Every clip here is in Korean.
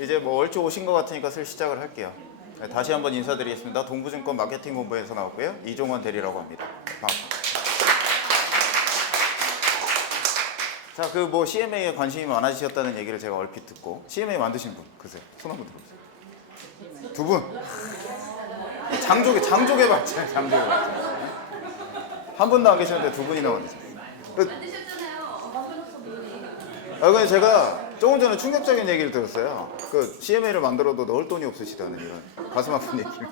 이제 뭐 얼추 오신 것 같으니까 슬 시작을 할게요. 네, 다시 한번 인사드리겠습니다. 동부증권 마케팅 본부에서 나왔고요. 이종원 대리라고 합니다. 반갑습니다. 자, 그 뭐 CMA에 관심이 많아지셨다는 얘기를 제가 얼핏 듣고 CMA 만드신 분, 글쎄 손 한번 들어보세요. 두 분. 장족의 발전, 장족의 발전. 한 분도 안 계셨는데 두 분이나 만드셨어요. 근데 제가 조금 전에 충격적인 얘기를 들었어요. 그 CMA를 만들어도 넣을 돈이 없으시다는 이런 가슴 아픈 얘기를.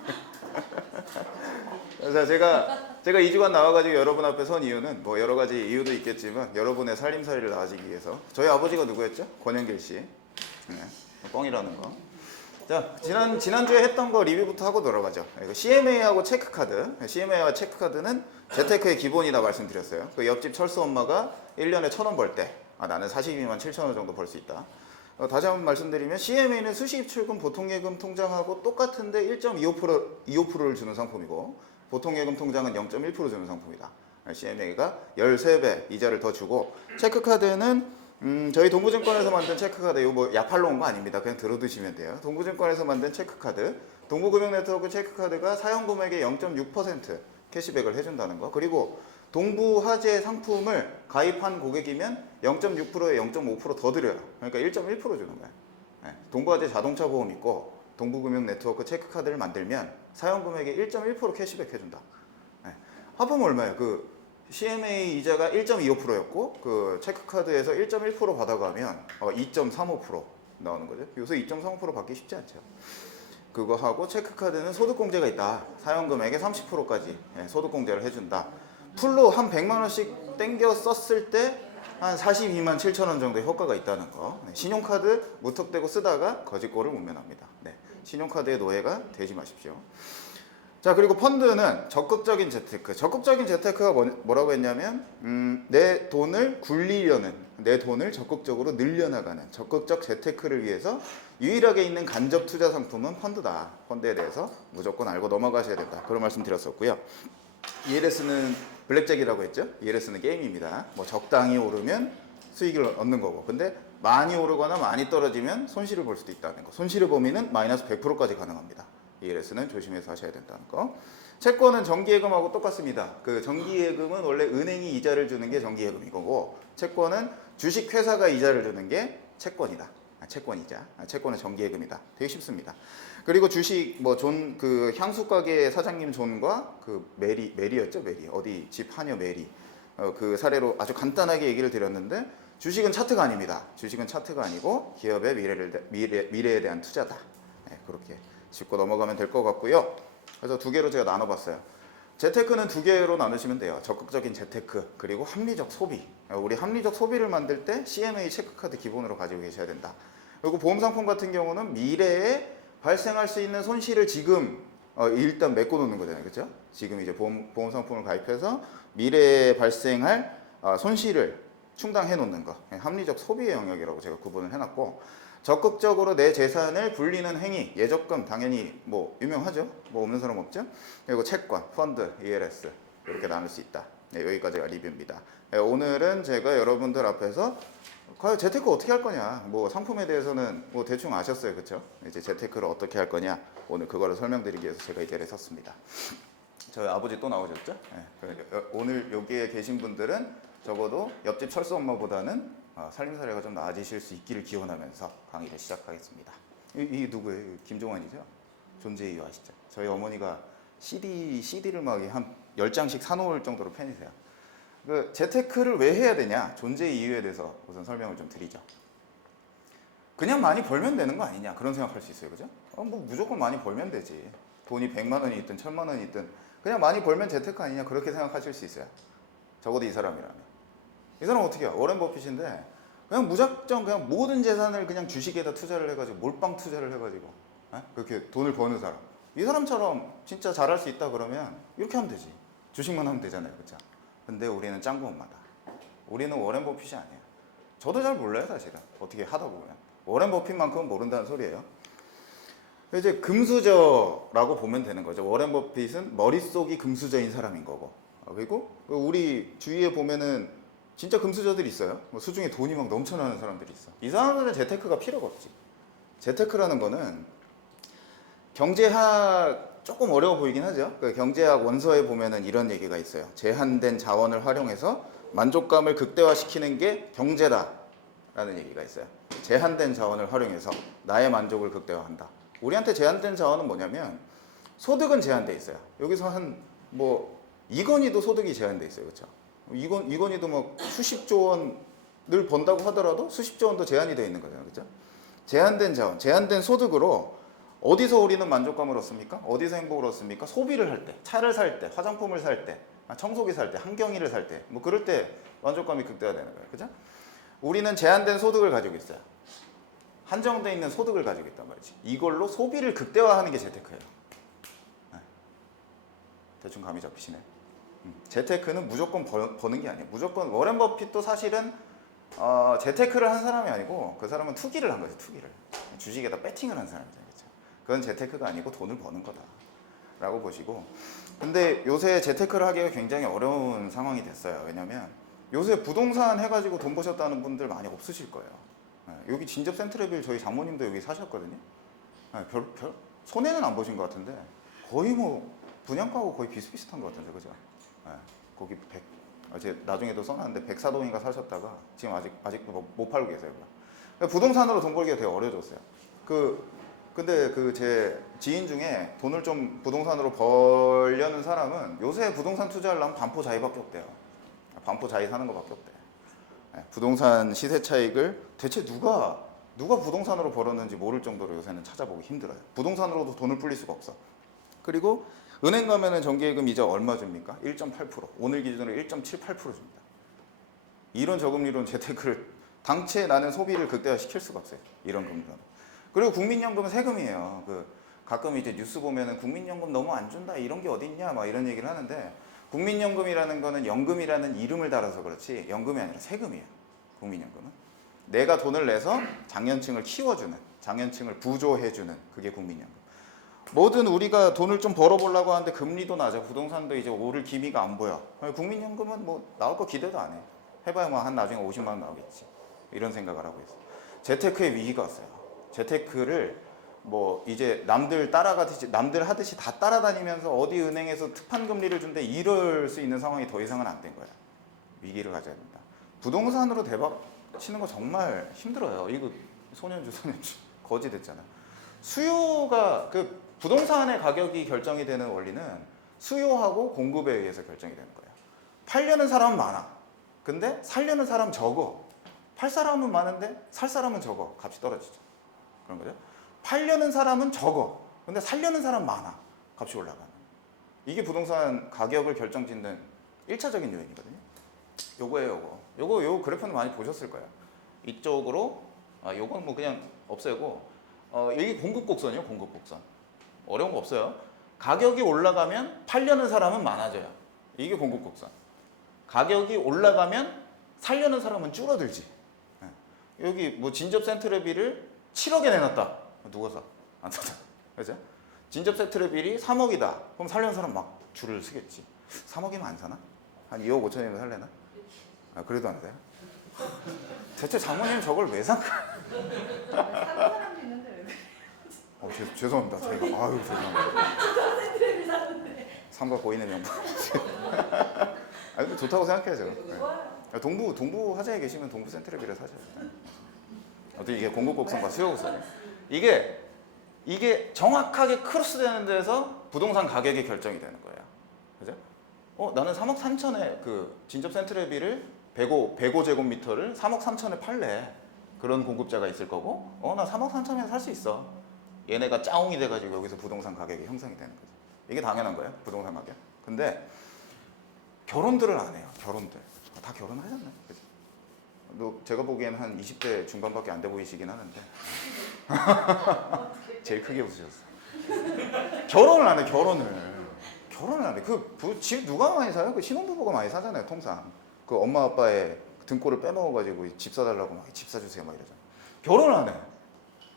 그래서 제가 2주간 나와가지고 여러분 앞에 선 이유는 뭐 여러 가지 이유도 있겠지만 여러분의 살림살이를 나아지기 위해서. 저희 아버지가 누구였죠? 권영길 씨. 네, 뻥이라는 거. 자, 지난주에 했던 거 리뷰부터 하고 들어가죠. 이거 CMA하고 체크카드. CMA와 체크카드는 재테크의 기본이다 말씀드렸어요. 그 옆집 철수 엄마가 1년에 1,000원 벌 때 나는 42만 7천원 정도 벌 수 있다. 다시 한번 말씀드리면 CMA는 수시입출금 보통예금 통장하고 똑같은데 1.25%를 주는 상품이고 보통예금 통장은 0.1% 주는 상품이다. CMA가 13배 이자를 더 주고 체크카드는 저희 동부증권에서 만든 체크카드 이거 뭐 야팔로 온 거 아닙니다. 그냥 들어두시면 돼요. 동부증권에서 만든 체크카드 동부금융네트워크 체크카드가 사용금액의 0.6% 캐시백을 해준다는 거. 그리고 동부화재 상품을 가입한 고객이면 0.6%에 0.5% 더 드려요. 그러니까 1.1% 주는 거예요. 네. 동부화재 자동차 보험 있고 동부금융네트워크 체크카드를 만들면 사용금액의 1.1% 캐시백 해준다. 네. 합하면 얼마예요? 그 CMA 이자가 1.25%였고 그 체크카드에서 1.1% 받아가면 2.35% 나오는 거죠. 요새 2.35% 받기 쉽지 않죠. 그거 하고 체크카드는 소득공제가 있다. 사용금액의 30%까지 소득공제를 해준다. 풀로 한 100만 원씩 땡겨 썼을 때 한 42만 7천 원 정도의 효과가 있다는 거. 신용카드 무턱대고 쓰다가 거짓골을 못 면합니다. 네. 신용카드의 노예가 되지 마십시오. 자, 그리고 펀드는 적극적인 재테크. 적극적인 재테크가 뭐라고 했냐면 내 돈을 굴리려는, 내 돈을 적극적으로 늘려나가는 적극적 재테크를 위해서 유일하게 있는 간접 투자 상품은 펀드다. 펀드에 대해서 무조건 알고 넘어가셔야 된다. 그런 말씀 드렸었고요. ELS는 블랙잭이라고 했죠. ELS는 게임입니다. 뭐 적당히 오르면 수익을 얻는 거고, 근데 많이 오르거나 많이 떨어지면 손실을 볼 수도 있다는 거. 손실의 범위는 마이너스 100%까지 가능합니다. ELS는 조심해서 하셔야 된다는 거. 채권은 정기예금하고 똑같습니다. 그 정기예금은 원래 은행이 이자를 주는 게 정기예금이고, 채권은 주식회사가 이자를 주는 게 채권이다. 채권이자. 채권은 정기예금이다. 되게 쉽습니다. 그리고 주식 그 향수 가게 사장님 존과 그 메리였죠, 메리. 어디 집 하녀 메리. 그 사례로 아주 간단하게 얘기를 드렸는데 주식은 차트가 아닙니다. 주식은 차트가 아니고 기업의 미래에 대한 투자다. 네, 그렇게 짚고 넘어가면 될 것 같고요. 그래서 두 개로 제가 나눠봤어요. 재테크는 두 개로 나누시면 돼요. 적극적인 재테크 그리고 합리적 소비. 우리 합리적 소비를 만들 때 CMA 체크카드 기본으로 가지고 계셔야 된다. 그리고 보험상품 같은 경우는 미래에 발생할 수 있는 손실을 지금 일단 메꿔 놓는 거잖아요. 그렇죠? 지금 이제 보험상품을 가입해서 미래에 발생할 손실을 충당해 놓는 거. 합리적 소비의 영역이라고 제가 구분을 해놨고, 적극적으로 내 재산을 불리는 행위, 예적금 당연히 뭐 유명하죠. 뭐 없는 사람 없죠. 그리고 채권, 펀드, ELS 이렇게 나눌 수 있다. 네, 여기까지가 리뷰입니다. 네, 오늘은 제가 여러분들 앞에서 과연 재테크 어떻게 할 거냐, 뭐 상품에 대해서는 뭐 대충 아셨어요, 그렇죠? 이제 재테크를 어떻게 할 거냐, 오늘 그거를 설명드리기 위해서 제가 이 자리에 섰습니다. 저희 아버지 또 나오셨죠? 네, 오늘 여기에 계신 분들은 적어도 옆집 철수 엄마보다는 살림살이가 좀 나아지실 수 있기를 기원하면서 강의를 시작하겠습니다. 이 누구예요? 김종환이죠? 존재 이유 아시죠? 저희 어머니가 CD를 막 한 10장씩 사놓을 정도로 팬이세요. 그 재테크를 왜 해야 되냐? 존재 이유에 대해서 우선 설명을 좀 드리죠. 그냥 많이 벌면 되는 거 아니냐? 그런 생각할 수 있어요. 그죠? 뭐 무조건 많이 벌면 되지. 돈이 100만 원이 있든 1000만 원이 있든 그냥 많이 벌면 재테크 아니냐? 그렇게 생각하실 수 있어요. 적어도 이 사람이라면. 이 사람 어떻게 해요? 워렌 버핏인데 그냥 무작정 그냥 모든 재산을 그냥 주식에다 투자를 해가지고 몰빵 투자를 해가지고 그렇게 돈을 버는 사람. 이 사람처럼 진짜 잘할 수 있다 그러면 이렇게 하면 되지. 주식만 하면 되잖아요. 그렇죠? 근데 우리는 짱구 엄마다. 우리는 워렌 버핏이 아니에요. 저도 잘 몰라요, 사실은. 어떻게 하다 보면. 워렌 버핏만큼은 모른다는 소리예요. 이제 금수저라고 보면 되는 거죠. 워렌 버핏은 머릿속이 금수저인 사람인 거고. 그리고 우리 주위에 보면은 진짜 금수저들이 있어요. 수중에 돈이 막 넘쳐나는 사람들이 있어. 이 사람들은 재테크가 필요가 없지. 재테크라는 거는 경제학 조금 어려워 보이긴 하죠. 그 경제학 원서에 보면은 이런 얘기가 있어요. 제한된 자원을 활용해서 만족감을 극대화시키는 게 경제다라는 얘기가 있어요. 제한된 자원을 활용해서 나의 만족을 극대화한다. 우리한테 제한된 자원은 뭐냐면 소득은 제한돼 있어요. 여기서 한 뭐 이건희도 소득이 제한돼 있어요. 그렇죠? 이건희도 뭐 수십조 원을 번다고 하더라도 수십조 원도 제한이 돼 있는 거잖아요. 그렇죠? 제한된 자원, 제한된 소득으로 어디서 우리는 만족감을 얻습니까? 어디서 행복을 얻습니까? 소비를 할 때, 차를 살 때, 화장품을 살 때, 청소기 살 때, 한경이를 살 때, 뭐 그럴 때 만족감이 극대화되는 거예요. 그죠? 우리는 제한된 소득을 가지고 있어요. 한정되어 있는 소득을 가지고 있단 말이지. 이걸로 소비를 극대화하는 게 재테크예요. 네. 대충 감이 잡히시네. 재테크는 무조건 버는 게 아니에요. 무조건 워렌 버핏도 사실은 재테크를 한 사람이 아니고 그 사람은 투기를 한 거죠. 투기를. 주식에다 배팅을 한 사람이죠. 그렇죠? 그건 재테크가 아니고 돈을 버는 거다라고 보시고. 근데 요새 재테크를 하기가 굉장히 어려운 상황이 됐어요. 왜냐면 요새 부동산 해가지고 돈 버셨다는 분들 많이 없으실 거예요. 여기 진접 센트레빌 저희 장모님도 여기 사셨거든요. 별 손해는 안 보신 것 같은데 거의 뭐 분양가하고 거의 비슷비슷한 것 같은데, 그죠? 거기 이제 나중에도 써놨는데 백사동인가 사셨다가 지금 아직도 못 팔고 계세요. 부동산으로 돈 벌기가 되게 어려워졌어요. 근데 그 제 지인 중에 돈을 좀 부동산으로 벌려는 사람은 요새 부동산 투자하려면 반포자이밖에 없대요. 반포자이 사는 거밖에 없대. 부동산 시세 차익을 대체 누가 부동산으로 벌었는지 모를 정도로 요새는 찾아보기 힘들어요. 부동산으로도 돈을 불릴 수가 없어. 그리고 은행 가면은 정기예금 이자 얼마 줍니까? 1.8%. 오늘 기준으로 1.78% 줍니다. 이런 저금리로는 재테크를 당최 나는 소비를 극대화시킬 수가 없어요. 이런 금리로는. 그리고 국민연금은 세금이에요. 가끔 이제 뉴스 보면은 국민연금 너무 안 준다 이런 게 어딨냐 막 이런 얘기를 하는데 국민연금이라는 거는 연금이라는 이름을 달아서 그렇지 연금이 아니라 세금이에요. 국민연금은 내가 돈을 내서 장년층을 키워주는, 장년층을 부조해주는 그게 국민연금. 뭐든 우리가 돈을 좀 벌어보려고 하는데 금리도 낮아, 부동산도 이제 오를 기미가 안 보여. 국민연금은 뭐 나올 거 기대도 안 해. 해봐야 뭐 한 나중에 50만 원 나오겠지. 이런 생각을 하고 있어. 재테크의 위기가 왔어요. 재테크를 뭐 이제 남들 하듯이 다 따라다니면서 어디 은행에서 특판 금리를 준대 이럴 수 있는 상황이 더 이상은 안 된 거야. 위기를 가져야 된다. 부동산으로 대박 치는 거 정말 힘들어요. 이거 소년주 거지 됐잖아. 수요가 부동산의 가격이 결정이 되는 원리는 수요하고 공급에 의해서 결정이 되는 거예요. 팔려는 사람은 많아. 근데 살려는 사람 적어. 팔 사람은 많은데 살 사람은 적어. 값이 떨어지죠. 그런 거죠. 팔려는 사람은 적어. 근데 살려는 사람 많아. 값이 올라가는. 이게 부동산 가격을 결정짓는 1차적인 요인이거든요. 요거예요, 요거. 요 그래프는 많이 보셨을 거예요. 이쪽으로 요건 뭐 그냥 없애고 이게 공급곡선이요, 공급곡선. 어려운 거 없어요. 가격이 올라가면 팔려는 사람은 많아져요. 이게 공급곡선. 가격이 올라가면 살려는 사람은 줄어들지. 여기 뭐 진접 센트레빌을 7억에 내놨다. 누가 사? 안 사잖아. 그죠? 진접 센트레빌이 3억이다. 그럼 살려는 사람 막 줄을 서겠지. 3억이면 안 사나? 한 2억 5천이면 살려나? 그래도 안 돼요? 대체 장모님 저걸 왜 산 거야? 사는 사람도 있는데 왜 그래? 죄송합니다. 제가 아유 죄송합니다. 센트레빌 사는데. 삼가 보이는 명분. 근데 좋다고 생각해요 제가. 동부 화재에 계시면 동부 센트레빌을 사셔야 돼요. 어떻게 이게 공급곡선과 수요곡선이에요. 이게 정확하게 크로스되는 데서 부동산 가격이 결정이 되는 거예요. 그죠? 나는 3억 3천에 진접 센트레빌을 105제곱미터를 3억 3천에 팔래. 그런 공급자가 있을 거고, 나 3억 3천에 살 수 있어. 얘네가 짜옹이 돼가지고 여기서 부동산 가격이 형성이 되는 거죠. 이게 당연한 거예요, 부동산 가격. 근데 결혼들을 안 해요, 결혼들. 다 결혼하셨네. 그죠? 제가 보기에는 한 20대 중반밖에 안 돼 보이시긴 하는데. 제일 크게 웃으셨어. 결혼을 안 해, 결혼을 안 해. 집 누가 많이 사요? 신혼부부가 많이 사잖아요, 통상. 엄마 아빠의 등골을 빼먹어가지고 집 사달라고 막 집 사주세요 막 이러잖아. 결혼을 안 해.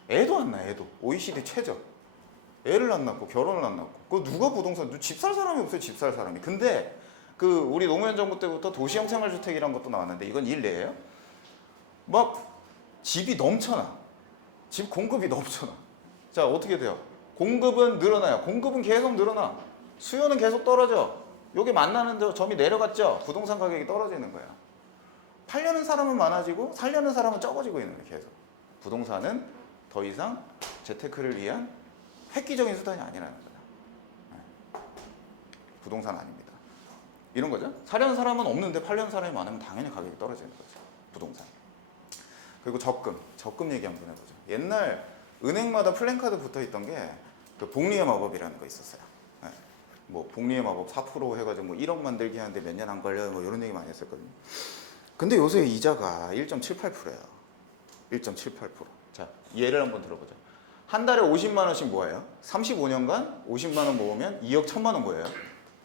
애도 안 낳아, 애도. OECD 최저. 애를 안 낳고 결혼을 안 낳고. 누가 부동산, 집 살 사람이 없어요, 집 살 사람이. 근데 우리 노무현 정부 때부터 도시형 생활주택이란 것도 나왔는데 이건 일례예요. 막 집이 넘쳐나. 집 공급이 넘쳐나. 자, 어떻게 돼요? 공급은 늘어나요. 공급은 계속 늘어나. 수요는 계속 떨어져. 여기 만나는 점이 내려갔죠? 부동산 가격이 떨어지는 거야. 팔려는 사람은 많아지고 살려는 사람은 적어지고 있는 거예요. 계속. 부동산은 더 이상 재테크를 위한 획기적인 수단이 아니라는 거야. 부동산 아닙니다. 이런 거죠. 사려는 사람은 없는데 팔려는 사람이 많으면 당연히 가격이 떨어지는 거죠. 부동산. 그리고 적금 얘기 한번 해보죠. 옛날 은행마다 플랜카드 붙어있던 게 그 복리의 마법이라는 거 있었어요. 네. 뭐 복리의 마법 4% 해가지고 뭐 1억 만들기 하는데 몇 년 안 걸려요. 뭐 이런 얘기 많이 했었거든요. 근데 요새 이자가 1.78%예요. 1.78%. 자, 예를 한번 들어보죠. 한 달에 50만 원씩 모아요. 35년간 50만 원 모으면 2억 1천만 원 모여요.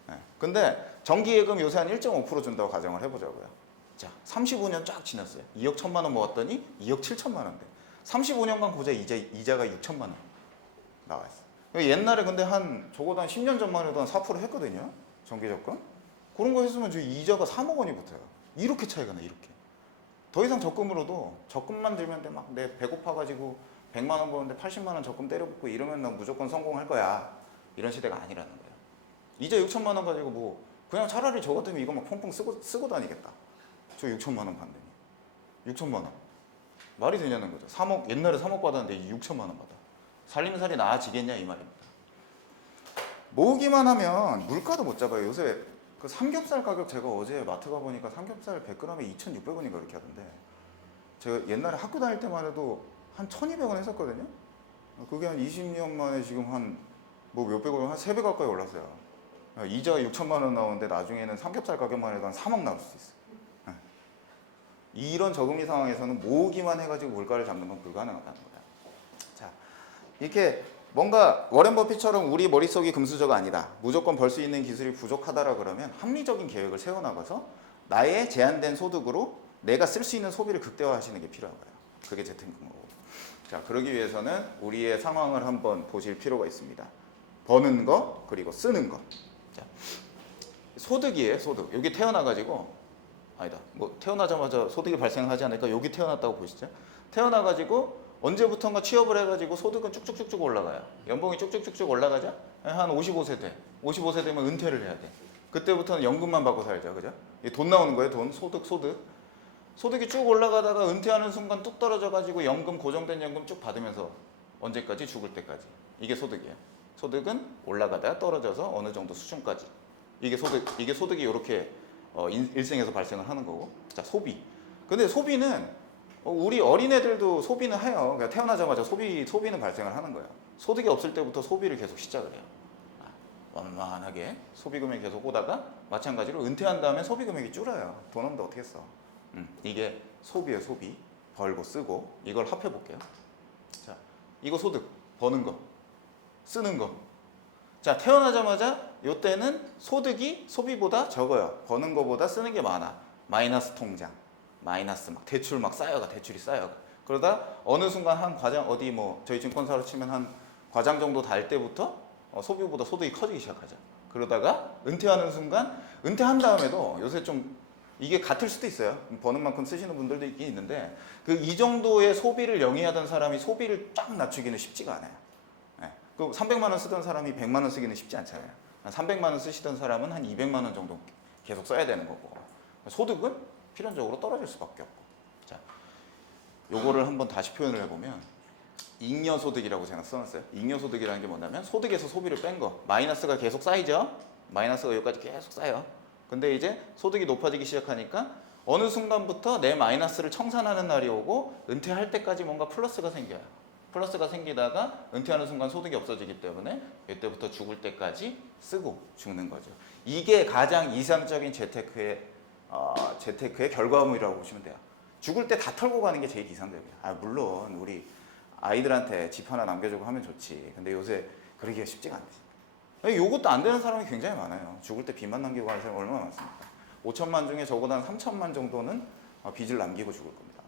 네. 근데 정기예금 요새 한 1.5% 준다고 가정을 해보자고요. 자, 35년 쫙 지났어요. 2억 1천만 원 모았더니 2억 7천만 원 돼. 35년간 고작 이자가 6천만 원 나와 있어. 옛날에 근데 적어도 한 10년 전만 해도 한 4% 했거든요. 정기적금. 그런 거 했으면 저 이자가 3억 원이 붙어요. 이렇게 차이가 나, 이렇게. 더 이상 적금으로도 적금만 들면 돼. 막 내 배고파가지고 100만 원 버는데 80만 원 적금 때려붓고 이러면 난 무조건 성공할 거야. 이런 시대가 아니라는 거예요. 이자 6천만 원 가지고 뭐 그냥 차라리 저 같으면 이거 막 펑펑 쓰고 다니겠다. 저 6천만 원 받더니 6천만 원 말이 되냐는 거죠. 3억 옛날에 3억 받았는데 6천만 원 받아. 살림살이 나아지겠냐 이 말입니다. 모으기만 하면 물가도 못 잡아요. 요새 그 삼겹살 가격 제가 어제 마트 가 보니까 삼겹살 100g에 2,600원인가 그렇게 하던데 제가 옛날에 학교 다닐 때만 해도 한 1,200원 했었거든요. 그게 한 20년 만에 지금 한 뭐 몇백 원, 한 3배 가까이 올랐어요. 이자가 6천만 원 나오는데 나중에는 삼겹살 가격만 해도 한 3억 나올 수 있어요. 이런 저금리 상황에서는 모으기만 해가지고 물가를 잡는 건 불가능하다는 거야. 자, 이렇게 뭔가 워렌 버핏처럼 우리 머릿속이 금수저가 아니다. 무조건 벌 수 있는 기술이 부족하다라 그러면 합리적인 계획을 세워나가서 나의 제한된 소득으로 내가 쓸 수 있는 소비를 극대화하시는 게 필요한 거예요. 그게 재테크인 거고. 자, 그러기 위해서는 우리의 상황을 한번 보실 필요가 있습니다. 버는 거 그리고 쓰는 거. 자, 소득이에요. 소득. 여기 태어나가지고 아니다. 뭐 태어나자마자 소득이 발생하지 않을까? 여기 태어났다고 보시죠. 태어나가지고 언제부턴가 취업을 해가지고 소득은 쭉쭉쭉쭉 올라가요. 연봉이 쭉쭉쭉쭉 올라가죠. 한 55세 돼. 55세 되면 은퇴를 해야 돼. 그때부터는 연금만 받고 살죠, 그죠? 돈 나오는 거예요, 돈. 소득이 쭉 올라가다가 은퇴하는 순간 뚝 떨어져가지고 연금 고정된 연금 쭉 받으면서 언제까지? 죽을 때까지. 이게 소득이에요. 소득은 올라가다가 떨어져서 어느 정도 수준까지. 이게 소득이 이렇게 일생에서 발생을 하는 거고. 자, 소비. 근데 소비는 우리 어린애들도 소비는 해요. 그러니까 태어나자마자 소비는 발생을 하는 거예요. 소득이 없을 때부터 소비를 계속 시작을 해요. 완만하게 소비 금액이 계속 오다가 마찬가지로 은퇴한 다음에 소비 금액이 줄어요. 돈 없는데 어떻게 써? 이게 소비예요, 소비. 벌고 쓰고. 이걸 합해 볼게요. 자, 이거 소득. 버는 거. 쓰는 거. 자, 태어나자마자 이때는 소득이 소비보다 적어요. 버는 거보다 쓰는 게 많아. 마이너스 통장. 마이너스 막 대출 막 쌓여가. 대출이 쌓여가. 그러다 어느 순간 한 과장 어디 뭐 저희 증권사로 치면 한 과장 정도 달 때부터 소비보다 소득이 커지기 시작하죠. 그러다가 은퇴하는 순간 은퇴한 다음에도 요새 좀 이게 같을 수도 있어요. 버는 만큼 쓰시는 분들도 있긴 있는데 이 정도의 소비를 영위하던 사람이 소비를 쫙 낮추기는 쉽지가 않아요. 네. 그 300만 원 쓰던 사람이 100만 원 쓰기는 쉽지 않잖아요. 300만 원 쓰시던 사람은 한 200만 원 정도 계속 써야 되는 거고 소득은 필연적으로 떨어질 수밖에 없고. 자, 요거를 한번 다시 표현을 해보면 잉여소득이라고 제가 써놨어요. 잉여소득이라는 게 뭐냐면 소득에서 소비를 뺀 거. 마이너스가 계속 쌓이죠. 마이너스가 여기까지 계속 쌓여. 근데 이제 소득이 높아지기 시작하니까 어느 순간부터 내 마이너스를 청산하는 날이 오고 은퇴할 때까지 뭔가 플러스가 생겨요. 플러스가 생기다가 은퇴하는 순간 소득이 없어지기 때문에 이때부터 죽을 때까지 쓰고 죽는 거죠. 이게 가장 이상적인 재테크의 결과물이라고 보시면 돼요. 죽을 때 다 털고 가는 게 제일 이상적이에요. 물론 우리 아이들한테 집 하나 남겨주고 하면 좋지. 근데 요새 그러기가 쉽지가 않지. 요것도 안 되는 사람이 굉장히 많아요. 죽을 때 빚만 남기고 가는 사람이 얼마나 많습니까? 5천만 중에 적어도 한 3천만 정도는 빚을 남기고 죽을 겁니다.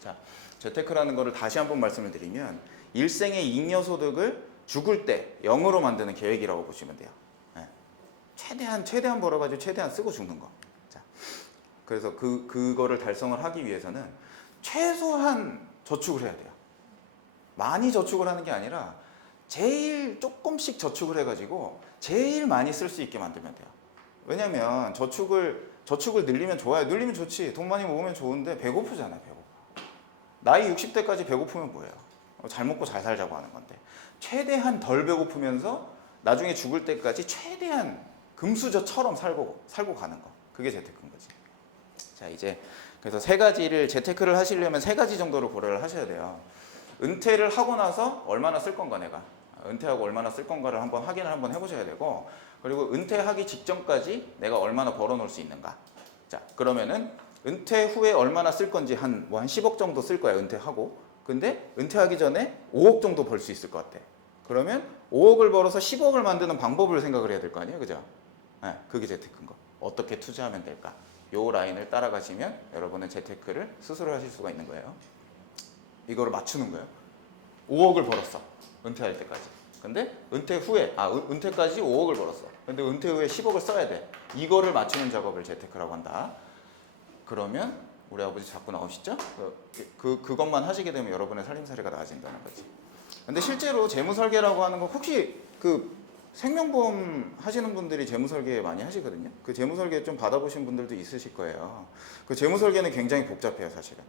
자, 재테크라는 거를 다시 한번 말씀을 드리면 일생의 잉여소득을 죽을 때 0으로 만드는 계획이라고 보시면 돼요. 네. 최대한 벌어가지고 최대한 쓰고 죽는 거. 자, 그래서 그거를 달성을 하기 위해서는 최소한 저축을 해야 돼요. 많이 저축을 하는 게 아니라 제일 조금씩 저축을 해가지고 제일 많이 쓸 수 있게 만들면 돼요. 왜냐면 저축을 늘리면 좋아요. 늘리면 좋지. 돈 많이 모으면 좋은데 배고프잖아요. 배고파. 나이 60대까지 배고프면 뭐예요? 잘 먹고 잘 살자고 하는 건데 최대한 덜 배고프면서 나중에 죽을 때까지 최대한 금수저처럼 살고 가는 거. 그게 재테크인 거지. 자, 이제 그래서 세 가지를 재테크를 하시려면 세 가지 정도로 고려를 하셔야 돼요. 은퇴를 하고 나서 얼마나 쓸 건가 내가. 은퇴하고 얼마나 쓸 건가를 한번 확인을 한번 해보셔야 되고, 그리고 은퇴하기 직전까지 내가 얼마나 벌어놓을 수 있는가. 자, 그러면은 은퇴 후에 얼마나 쓸 건지 한 10억 정도 쓸 거야, 은퇴하고. 근데 은퇴하기 전에 5억 정도 벌 수 있을 것 같아. 그러면 5억을 벌어서 10억을 만드는 방법을 생각을 해야 될 거 아니에요, 그죠? 네, 그게 재테크인 거. 어떻게 투자하면 될까? 요 라인을 따라가시면 여러분은 재테크를 스스로 하실 수가 있는 거예요. 이거를 맞추는 거예요. 5억을 벌었어, 은퇴할 때까지. 근데 은퇴 후에 은퇴까지 5억을 벌었어. 근데 은퇴 후에 10억을 써야 돼. 이거를 맞추는 작업을 재테크라고 한다. 그러면 우리 아버지 자꾸 나오시죠? 그것만 하시게 되면 여러분의 살림살이가 나아진다는 거지. 근데 실제로 재무설계라고 하는 거 혹시 그 생명보험 하시는 분들이 재무설계 많이 하시거든요. 그 재무설계 좀 받아보신 분들도 있으실 거예요. 그 재무설계는 굉장히 복잡해요, 사실은.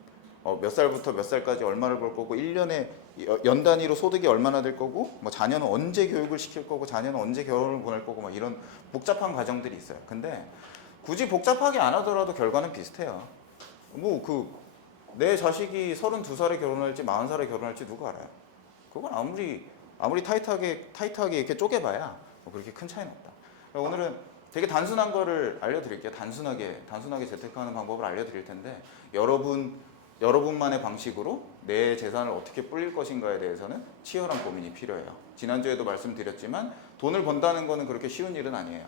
몇 살부터 몇 살까지 얼마를 벌 거고 1년에 연 단위로 소득이 얼마나 될 거고 뭐 자녀는 언제 교육을 시킬 거고 자녀는 언제 결혼을 보낼 거고 막 이런 복잡한 과정들이 있어요. 근데 굳이 복잡하게 안 하더라도 결과는 비슷해요. 뭐 내 자식이 32살에 결혼할지 40살에 결혼할지 누가 알아요? 그건 아무리 타이트하게 이렇게 쪼개봐야 뭐 그렇게 큰 차이는 없다. 오늘은 되게 단순한 거를 알려드릴게요. 단순하게 재테크하는 방법을 알려드릴 텐데 여러분만의 방식으로 내 재산을 어떻게 불릴 것인가에 대해서는 치열한 고민이 필요해요. 지난주에도 말씀드렸지만 돈을 번다는 거는 그렇게 쉬운 일은 아니에요.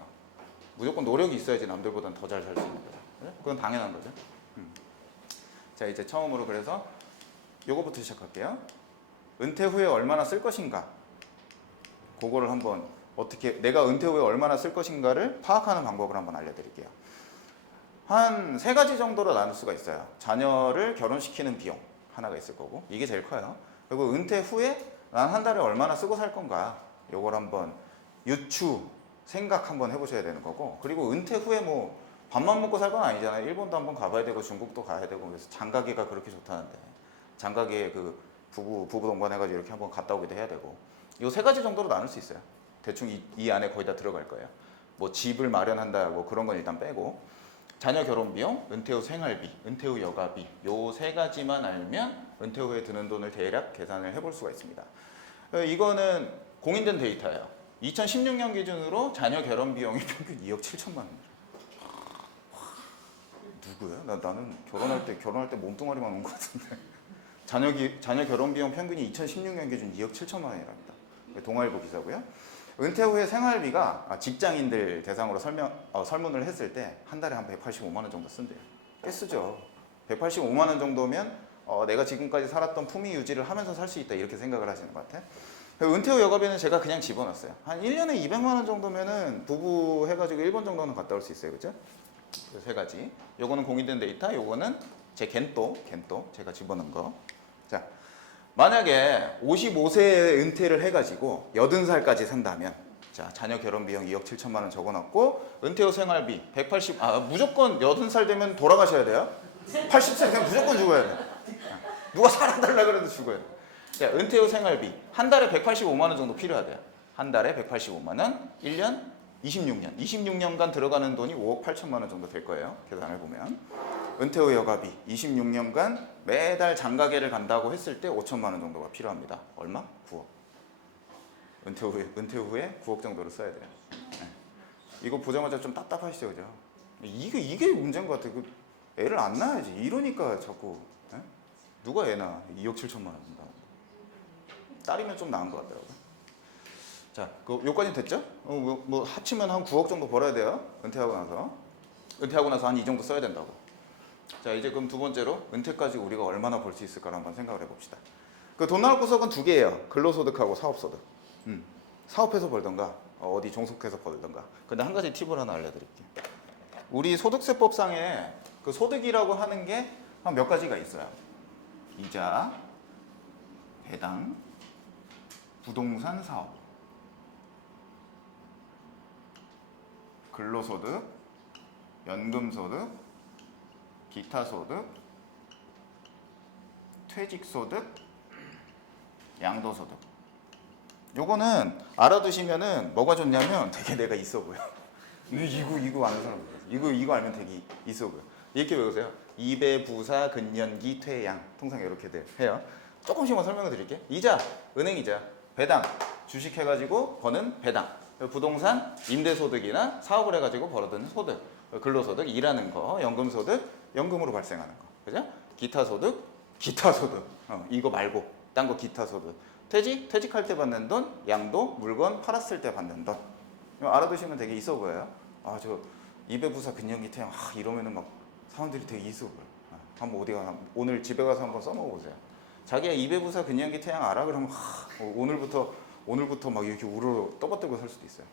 무조건 노력이 있어야지 남들보다는 더 잘 살 수 있는 거죠. 그건 당연한 거죠. 자, 이제 처음으로 그래서 요거부터 시작할게요. 은퇴 후에 얼마나 쓸 것인가. 그거를 한번 어떻게 내가 은퇴 후에 얼마나 쓸 것인가를 파악하는 방법을 한번 알려드릴게요. 한 세 가지 정도로 나눌 수가 있어요. 자녀를 결혼시키는 비용 하나가 있을 거고, 이게 제일 커요. 그리고 은퇴 후에 난 한 달에 얼마나 쓰고 살 건가, 요걸 한번 생각 한번 해보셔야 되는 거고, 그리고 은퇴 후에 뭐 밥만 먹고 살 건 아니잖아요. 일본도 한번 가봐야 되고 중국도 가야 되고, 그래서 장가계가 그렇게 좋다는데 장가계 그 부부 동반 해가지고 이렇게 한번 갔다 오기도 해야 되고, 요 세 가지 정도로 나눌 수 있어요. 대충 이 안에 거의 다 들어갈 거예요. 뭐 집을 마련한다고 그런 건 일단 빼고, 자녀 결혼 비용, 은퇴 후 생활비, 은퇴 후 여가비, 요 세 가지만 알면 은퇴 후에 드는 돈을 대략 계산을 해볼 수가 있습니다. 이거는 공인된 데이터예요. 2016년 기준으로 자녀 결혼 비용이 평균 2억 7천만 원이에요. 누구야? 나는 결혼할 때 몸뚱아리만 온 것 같은데. 자녀 결혼 비용 평균이 2016년 기준 2억 7천만 원이랍니다. 동아일보 기사고요. 은퇴 후에 생활비가 직장인들 대상으로 설문을 했을 때 한 달에 한 185만 원 정도 쓴대요. 꽤 쓰죠. 185만 원 정도면 내가 지금까지 살았던 품위 유지를 하면서 살 수 있다, 이렇게 생각을 하시는 것 같아요. 은퇴 후 여가비는 제가 그냥 집어넣었어요. 한 1년에 200만 원 정도면은 부부 해가지고 일본 정도는 갔다 올 수 있어요. 그죠? 그 세 가지. 요거는 공인된 데이터, 요거는 제 겐또 제가 집어넣은 거. 자, 만약에 55세에 은퇴를 해가지고 80살까지 산다면, 자, 자녀 결혼 비용 2억 7천만 원 적어놨고, 은퇴 후 생활비 180, 무조건 80살 되면 돌아가셔야 돼요. 80세 되면 무조건 죽어야 돼요. 누가 살아달라 그래도 죽어요. 자, 은퇴 후 생활비 한 달에 185만 원 정도 필요하대요. 한 달에 185만 원, 1년 26년간 들어가는 돈이 5억 8천만 원 정도 될 거예요. 계산을 보면. 은퇴 후 여가비 26년간 매달 장가계를 간다고 했을 때 5천만 원 정도가 필요합니다. 얼마? 9억. 은퇴 후에 9억 정도를 써야 돼요. 네. 이거 보자마자 좀 답답하시죠, 그죠? 이게 문제인 것 같아요. 애를 안 낳아야지. 이러니까 자꾸 누가 애 낳아? 2억 7천만 원 준다고. 딸이면 좀 나은 것 같더라고요. 자, 요까지 됐죠? 뭐 합치면 한 9억 정도 벌어야 돼요. 은퇴하고 나서 한 이 정도 써야 된다고. 자, 이제 그럼 두 번째로 은퇴까지 우리가 얼마나 벌 수 있을까를 한번 생각을 해봅시다. 그 돈 나올 구석은 두 개예요. 근로소득하고 사업소득. 사업해서 벌던가 어디 종속해서 벌던가. 근데 한 가지 팁을 하나 알려드릴게요. 우리 소득세법상에 그 소득이라고 하는 게 한 몇 가지가 있어요. 이자, 배당, 부동산 사업, 근로소득, 연금소득, 기타소득, 퇴직소득, 양도소득. 요거는 알아두시면은 뭐가 좋냐면 되게 내가 있어 보여. 이거 아는 사람 이거 알면 되게 있어 보여. 이렇게 외우세요. 이배 부사 근년기 퇴양 통상 이렇게들 해요. 조금씩만 설명을 드릴게요. 이자, 은행이자, 배당, 주식 해가지고 버는 배당, 부동산, 임대소득이나 사업을 해가지고 벌어드는 소득, 근로소득, 일하는 거, 연금소득, 연금으로 발생하는 거, 그죠? 기타소득, 이거 말고 딴 거 기타소득, 퇴직할 때 받는 돈, 양도, 물건 팔았을 때 받는 돈. 이거 알아두시면 되게 있어 보여요. 아, 저 이배부사 근년기 퇴양 이러면은 막 사람들이 되게 있어 보여. 한번 어디 가나 오늘 집에 가서 한번 써먹어 보세요. 자기가 이배부사 근년기 퇴양 알아? 그러면 오늘부터 막 이렇게 우르르 떠받들고 살 수도 있어요.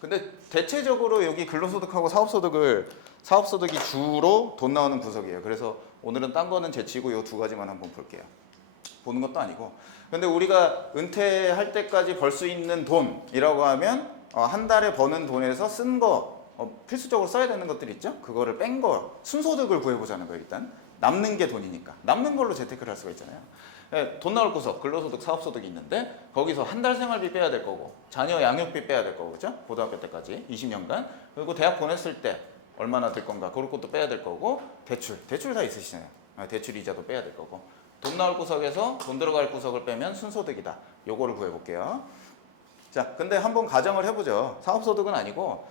근데 대체적으로 여기 근로소득하고 사업소득이 주로 돈 나오는 구석이에요. 그래서 오늘은 딴 거는 제치고 이 두 가지만 한번 볼게요. 보는 것도 아니고. 근데 우리가 은퇴할 때까지 벌 수 있는 돈이라고 하면 한 달에 버는 돈에서 쓴 거 필수적으로 써야 되는 것들 있죠? 그거를 뺀 거, 순소득을 구해보자는 거예요. 일단 남는 게 돈이니까 남는 걸로 재테크를 할 수가 있잖아요. 돈 나올 구석, 근로소득, 사업소득이 있는데 거기서 한 달 생활비 빼야 될 거고 자녀 양육비 빼야 될 거고, 그죠? 고등학교 때까지 20년간. 그리고 대학 보냈을 때 얼마나 들 건가 그럴 것도 빼야 될 거고, 대출 다 있으시잖아요. 대출 이자도 빼야 될 거고, 돈 나올 구석에서 돈 들어갈 구석을 빼면 순소득이다. 요거를 구해볼게요. 자, 근데 한번 가정을 해보죠. 사업소득은 아니고,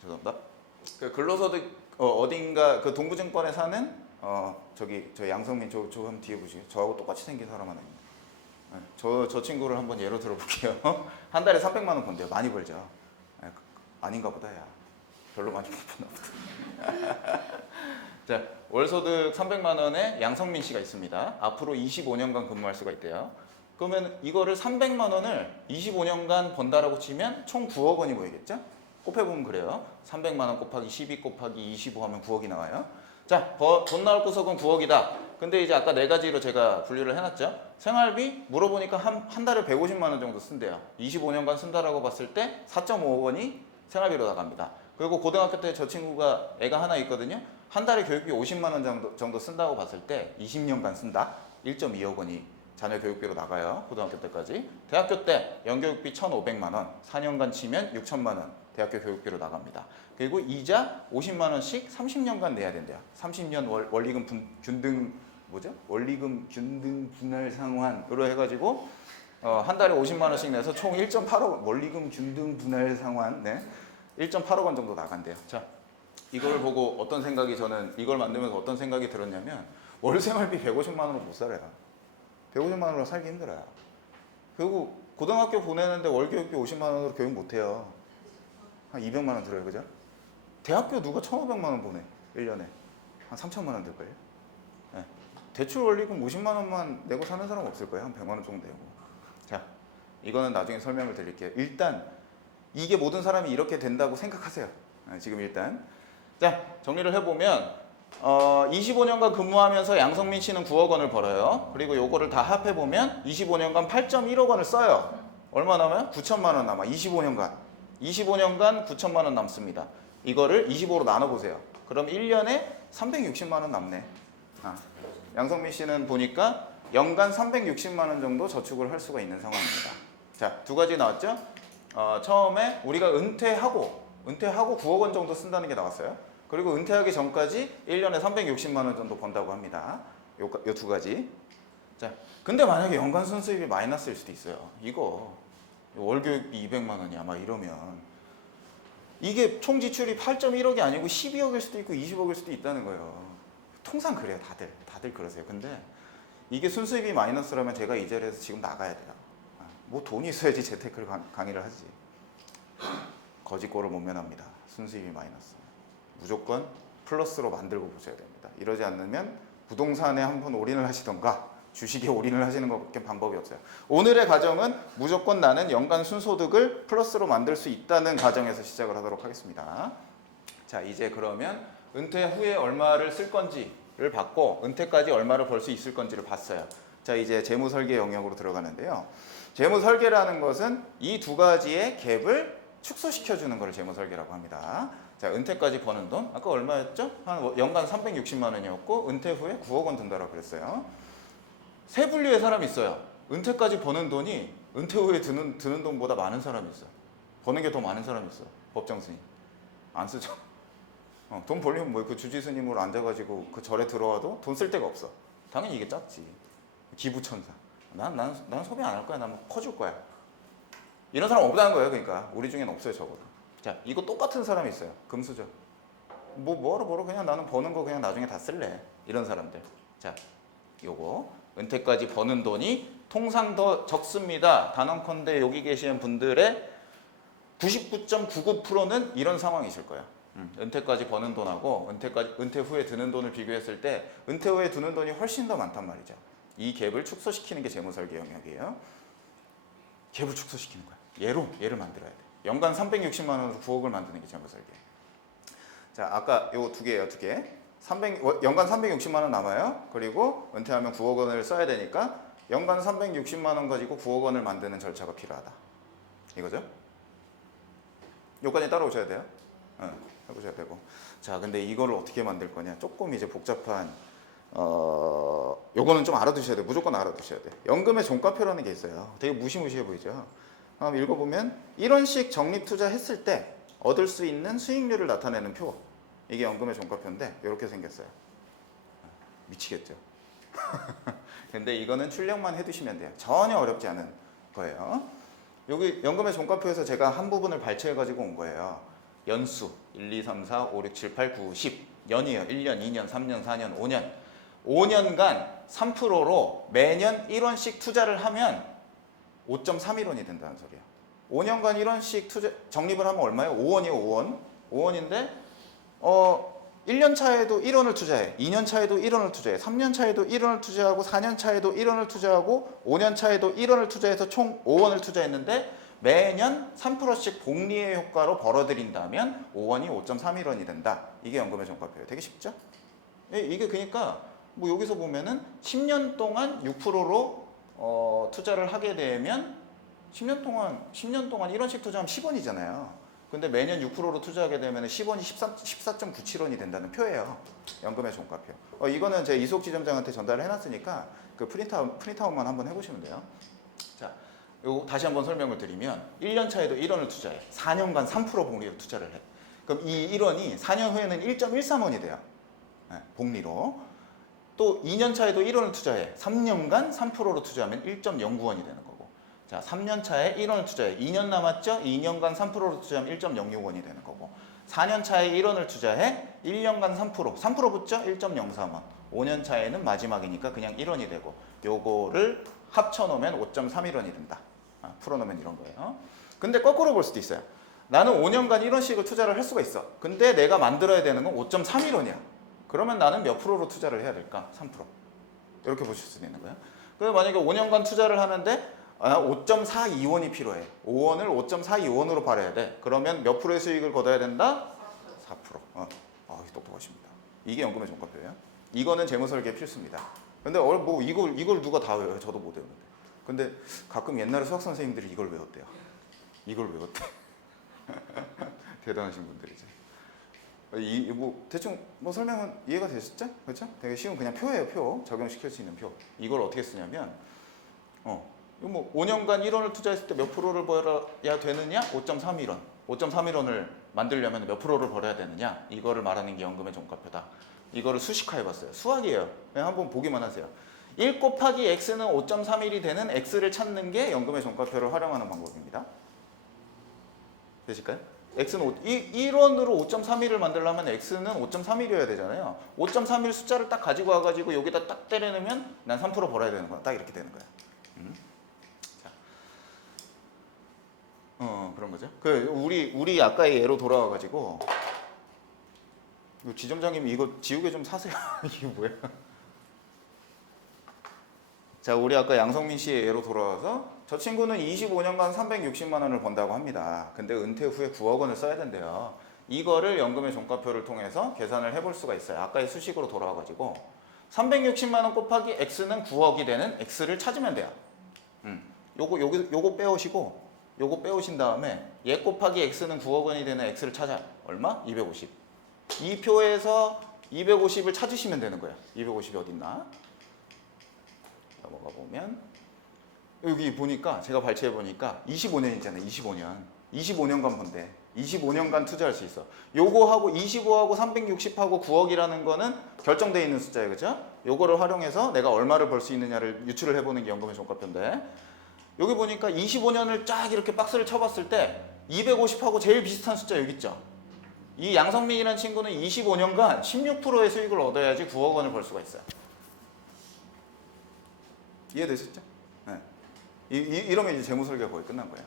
죄송합니다. 그 근로소득 어딘가 그 동부증권에 사는 저 양성민 저 한번 뒤에 보시죠. 저하고 똑같이 생긴 사람 하나 있네요. 저 친구를 한번 예로 들어볼게요. 한 달에 300만 원 번대요. 많이 벌죠. 아닌가 보다 야. 별로 많이 못 버나 보다. 자, 월소득 300만 원에 양성민 씨가 있습니다. 앞으로 25년간 근무할 수가 있대요. 그러면 이거를 300만 원을 25년간 번다라고 치면 총 9억 원이 모이겠죠? 곱해보면 그래요. 300만 원 곱하기 12 곱하기 25 하면 9억이 나와요. 자, 돈 나올 구석은 9억이다. 근데 이제 아까 네 가지로 제가 분류를 해놨죠. 생활비 물어보니까 한 달에 150만 원 정도 쓴대요. 25년간 쓴다라고 봤을 때 4.5억 원이 생활비로 나갑니다. 그리고 고등학교 때 저 친구가 애가 하나 있거든요. 한 달에 교육비 50만 원 정도 쓴다고 봤을 때 20년간 쓴다. 1.2억 원이 자녀 교육비로 나가요. 고등학교 때까지. 대학교 때 연교육비 1,500만 원, 4년간 치면 6천만 원 대학교 교육비로 나갑니다. 그리고 이자 50만 원씩 30년간 내야 된대요. 30년 원리금 균등 분할 상환으로 해가지고 한 달에 50만 원씩 내서 총 1.8억 원, 원리금 균등 분할 상환, 1.8억 원 정도 나간대요. 자, 이걸 보고 저는 이걸 만들면서 어떤 생각이 들었냐면, 월 생활비 150만 원으로 못 살아요. 150만 원으로 살기 힘들어요. 그리고 고등학교 보내는데 월 교육비 50만 원으로 교육 못 해요. 한 200만 원 들어요, 그죠? 대학교 누가 1,500만 원 보내? 1년에 한 3천만 원 들걸요? 네. 대출 원리금 50만 원만 내고 사는 사람 없을 거예요. 한 100만 원 정도 내고. 자, 이거는 나중에 설명을 드릴게요. 일단 이게 모든 사람이 이렇게 된다고 생각하세요. 지금 일단. 자, 정리를 해보면 25년간 근무하면서 양성민 씨는 9억 원을 벌어요. 그리고 요거를 다 합해보면 25년간 8.1억 원을 써요. 얼마 남아요? 9천만 원 남아. 25년간 9천만 원 남습니다. 이거를 25로 나눠보세요. 그럼 1년에 360만 원 남네. 양성민 씨는 보니까 연간 360만 원 정도 저축을 할 수가 있는 상황입니다. 자, 두 가지 나왔죠? 처음에 우리가 은퇴하고 9억 원 정도 쓴다는 게 나왔어요. 그리고 은퇴하기 전까지 1년에 360만 원 정도 번다고 합니다. 요 두 가지. 자, 근데 만약에 연간 순수입이 마이너스일 수도 있어요. 이거 월 교육비 200만 원이야 막 이러면 이게 총 지출이 8.1억이 아니고 12억일 수도 있고 20억일 수도 있다는 거예요. 통상 그래요. 다들 그러세요. 근데 이게 순수입이 마이너스라면 제가 이 자리에서 지금 나가야 돼요. 뭐 돈이 있어야지 재테크를 강의를 하지. 거짓골을 못 면합니다. 순수입이 마이너스. 무조건 플러스로 만들고 보셔야 됩니다. 이러지 않으면 부동산에 한번 올인을 하시던가 주식에 올인을 하시는 것밖에 방법이 없어요. 오늘의 가정은 무조건 나는 연간 순소득을 플러스로 만들 수 있다는 가정에서 시작을 하도록 하겠습니다. 자, 이제 그러면 은퇴 후에 얼마를 쓸 건지를 봤고 은퇴까지 얼마를 벌 수 있을 건지를 봤어요. 자, 이제 재무 설계 영역으로 들어가는데요. 재무 설계라는 것은 이 두 가지의 갭을 축소시켜 주는 것을 재무 설계라고 합니다. 자, 은퇴까지 버는 돈 아까 얼마였죠? 한 연간 360만 원이었고 은퇴 후에 9억 원 든다라고 그랬어요. 세 분류의 사람이 있어요. 은퇴까지 버는 돈이 은퇴 후에 드는 돈보다 많은 사람이 있어요. 버는 게 더 많은 사람이 있어요. 법정 스님 안 쓰죠. 돈 벌려면 뭐 그 주지 스님으로 앉아가지고 그 절에 들어와도 돈 쓸 데가 없어. 당연히 이게 작지. 기부천사. 난 소비 안 할 거야. 난 퍼줄 거야. 이런 사람 없다는 거예요. 그러니까 우리 중에는 없어요, 적어도. 자, 이거 똑같은 사람이 있어요. 금수저. 뭐하러 벌어? 그냥 나는 버는 거 그냥 나중에 다 쓸래. 이런 사람들. 자, 요거 은퇴까지 버는 돈이 통상 더 적습니다. 단언컨대 여기 계시는 분들의 99.99%는 이런 상황이실 거예요. 은퇴까지 버는 돈하고 은퇴 후에 드는 돈을 비교했을 때 은퇴 후에 드는 돈이 훨씬 더 많단 말이죠. 이 갭을 축소시키는 게 재무설계 영역이에요. 갭을 축소시키는 거야. 얘를 만들어야 돼. 연간 360만 원으로 9억을 만드는 게 재무설계. 자, 아까 요 두 개예요, 두 개. 연간 360만 원 남아요. 그리고 은퇴하면 9억 원을 써야 되니까 연간 360만 원 가지고 9억 원을 만드는 절차가 필요하다. 이거죠? 요까지 따라오셔야 돼요. 해보셔야 되고. 자, 근데 이거를 어떻게 만들 거냐? 조금 이제 복잡한 요거는 좀 알아두셔야 돼요. 무조건 알아두셔야 돼요. 연금의 종가표라는 게 있어요. 되게 무시무시해 보이죠? 한번 읽어보면 이런 식 적립투자 했을 때 얻을 수 있는 수익률을 나타내는 표. 이게 연금의 종가표인데 이렇게 생겼어요. 미치겠죠? 근데 이거는 출력만 해두시면 돼요. 전혀 어렵지 않은 거예요. 여기 연금의 종가표에서 제가 한 부분을 발췌해가지고 온 거예요. 연수 1, 2, 3, 4, 5, 6, 7, 8, 9, 10 연이에요. 1년, 2년, 3년, 4년, 5년 5년간 3%로 매년 1원씩 투자를 하면 5.31원이 된다는 소리예요. 5년간 1원씩 투자 적립을 하면 얼마예요? 5원이에요. 5원. 5원인데 1년 차에도 1원을 투자해. 2년 차에도 1원을 투자해. 3년 차에도 1원을 투자하고 4년 차에도 1원을 투자하고 5년 차에도 1원을 투자해서 총 5원을 투자했는데 매년 3%씩 복리의 효과로 벌어들인다면 5원이 5.31원이 된다. 이게 연금의 종가표예요. 되게 쉽죠? 이게 그러니까 뭐 여기서 보면은 10년 동안 6%로 투자를 하게 되면 10년 동안 1원씩 투자하면 10원이잖아요. 근데 매년 6%로 투자하게 되면 10원이 14.97원이 된다는 표예요. 연금의 종가표. 이거는 제 이수옥 지점장한테 전달을 해놨으니까 그 프린트아웃만 한번 해보시면 돼요. 자, 요거 다시 한번 설명을 드리면 1년 차에도 1원을 투자해. 4년간 3% 복리로 투자를 해. 그럼 이 1원이 4년 후에는 1.13원이 돼요. 네, 복리로. 또 2년 차에도 1원을 투자해. 3년간 3%로 투자하면 1.09원이 되는 거고. 자, 3년 차에 1원을 투자해. 2년 남았죠? 2년간 3%로 투자하면 1.06원이 되는 거고. 4년 차에 1원을 투자해. 1년간 3% 붙죠? 1.03원. 5년 차에는 마지막이니까 그냥 1원이 되고. 요거를 합쳐놓으면 5.31원이 된다. 풀어놓으면 이런 거예요. 근데 거꾸로 볼 수도 있어요. 나는 5년간 1원씩을 투자를 할 수가 있어. 근데 내가 만들어야 되는 건 5.31원이야. 그러면 나는 몇 프로로 투자를 해야 될까? 3%. 이렇게 보실 수 있는 거예요. 그래서 만약에 5년간 투자를 하는데 5.42원이 필요해. 5원을 5.42원으로 벌어야 돼. 그러면 몇 프로의 수익을 거둬야 된다? 4%. 똑똑하십니다. 이게 연금의 종가표예요. 이거는 재무설계 필수입니다. 근데 뭐 이걸 누가 다 외워요? 저도 못 외우는데. 근데 가끔 옛날에 수학 선생님들이 이걸 외웠대요. 이걸 외웠대. 대단하신 분들이죠. 뭐 대충 뭐 설명은 이해가 되셨죠? 그렇죠? 되게 쉬운 그냥 표예요, 표. 적용시킬 수 있는 표. 이걸 어떻게 쓰냐면 이거 뭐 5년간 1원을 투자했을 때 몇 프로를 벌어야 되느냐? 5.31원. 5.31원을 만들려면 몇 프로를 벌어야 되느냐? 이거를 말하는 게 연금의 종가표다. 이거를 수식화해봤어요. 수학이에요. 그냥 한번 보기만 하세요. 1 곱하기 x는 5.31이 되는 x를 찾는 게 연금의 종가표를 활용하는 방법입니다. 되실까요? x는 1원으로 5.31을 만들려면 x는 5.31이어야 되잖아요. 5.31 숫자를 딱 가지고 와가지고 여기다 딱 때려넣으면 난 3% 벌어야 되는 거야. 딱 이렇게 되는 거야. 자. 그런 거죠. 우리 아까의 예로 돌아와가지고 지점장님 이거 지우개 좀 사세요. 이게 뭐야? 자, 우리 아까 양성민 씨의 예로 돌아와서 저 친구는 25년간 360만 원을 번다고 합니다. 근데 은퇴 후에 9억 원을 써야 된대요. 이거를 연금의 종가표를 통해서 계산을 해볼 수가 있어요. 아까의 수식으로 돌아와가지고 360만 원 곱하기 x는 9억이 되는 x를 찾으면 돼요. 요거 빼오시고 요거 빼오신 다음에 얘 곱하기 x는 9억 원이 되는 x를 찾아. 얼마? 250. 이 표에서 250을 찾으시면 되는 거예요. 250이 어딨나? 넘어가 보면 여기 보니까 제가 발췌해 보니까 25년 있잖아요. 25년간 본대. 25년간 투자할 수 있어. 요거하고 25하고 360하고 9억이라는 거는 결정되어 있는 숫자예요. 그죠? 요거를 활용해서 내가 얼마를 벌 수 있느냐를 유출을 해보는 게 연금의 종가표인데 여기 보니까 25년을 쫙 이렇게 박스를 쳐봤을 때 250하고 제일 비슷한 숫자 여기 있죠. 이 양성민이라는 친구는 25년간 16%의 수익을 얻어야지 9억 원을 벌 수가 있어요. 이해되셨죠? 네. 이러면 이제 재무설계가 거의 끝난 거예요.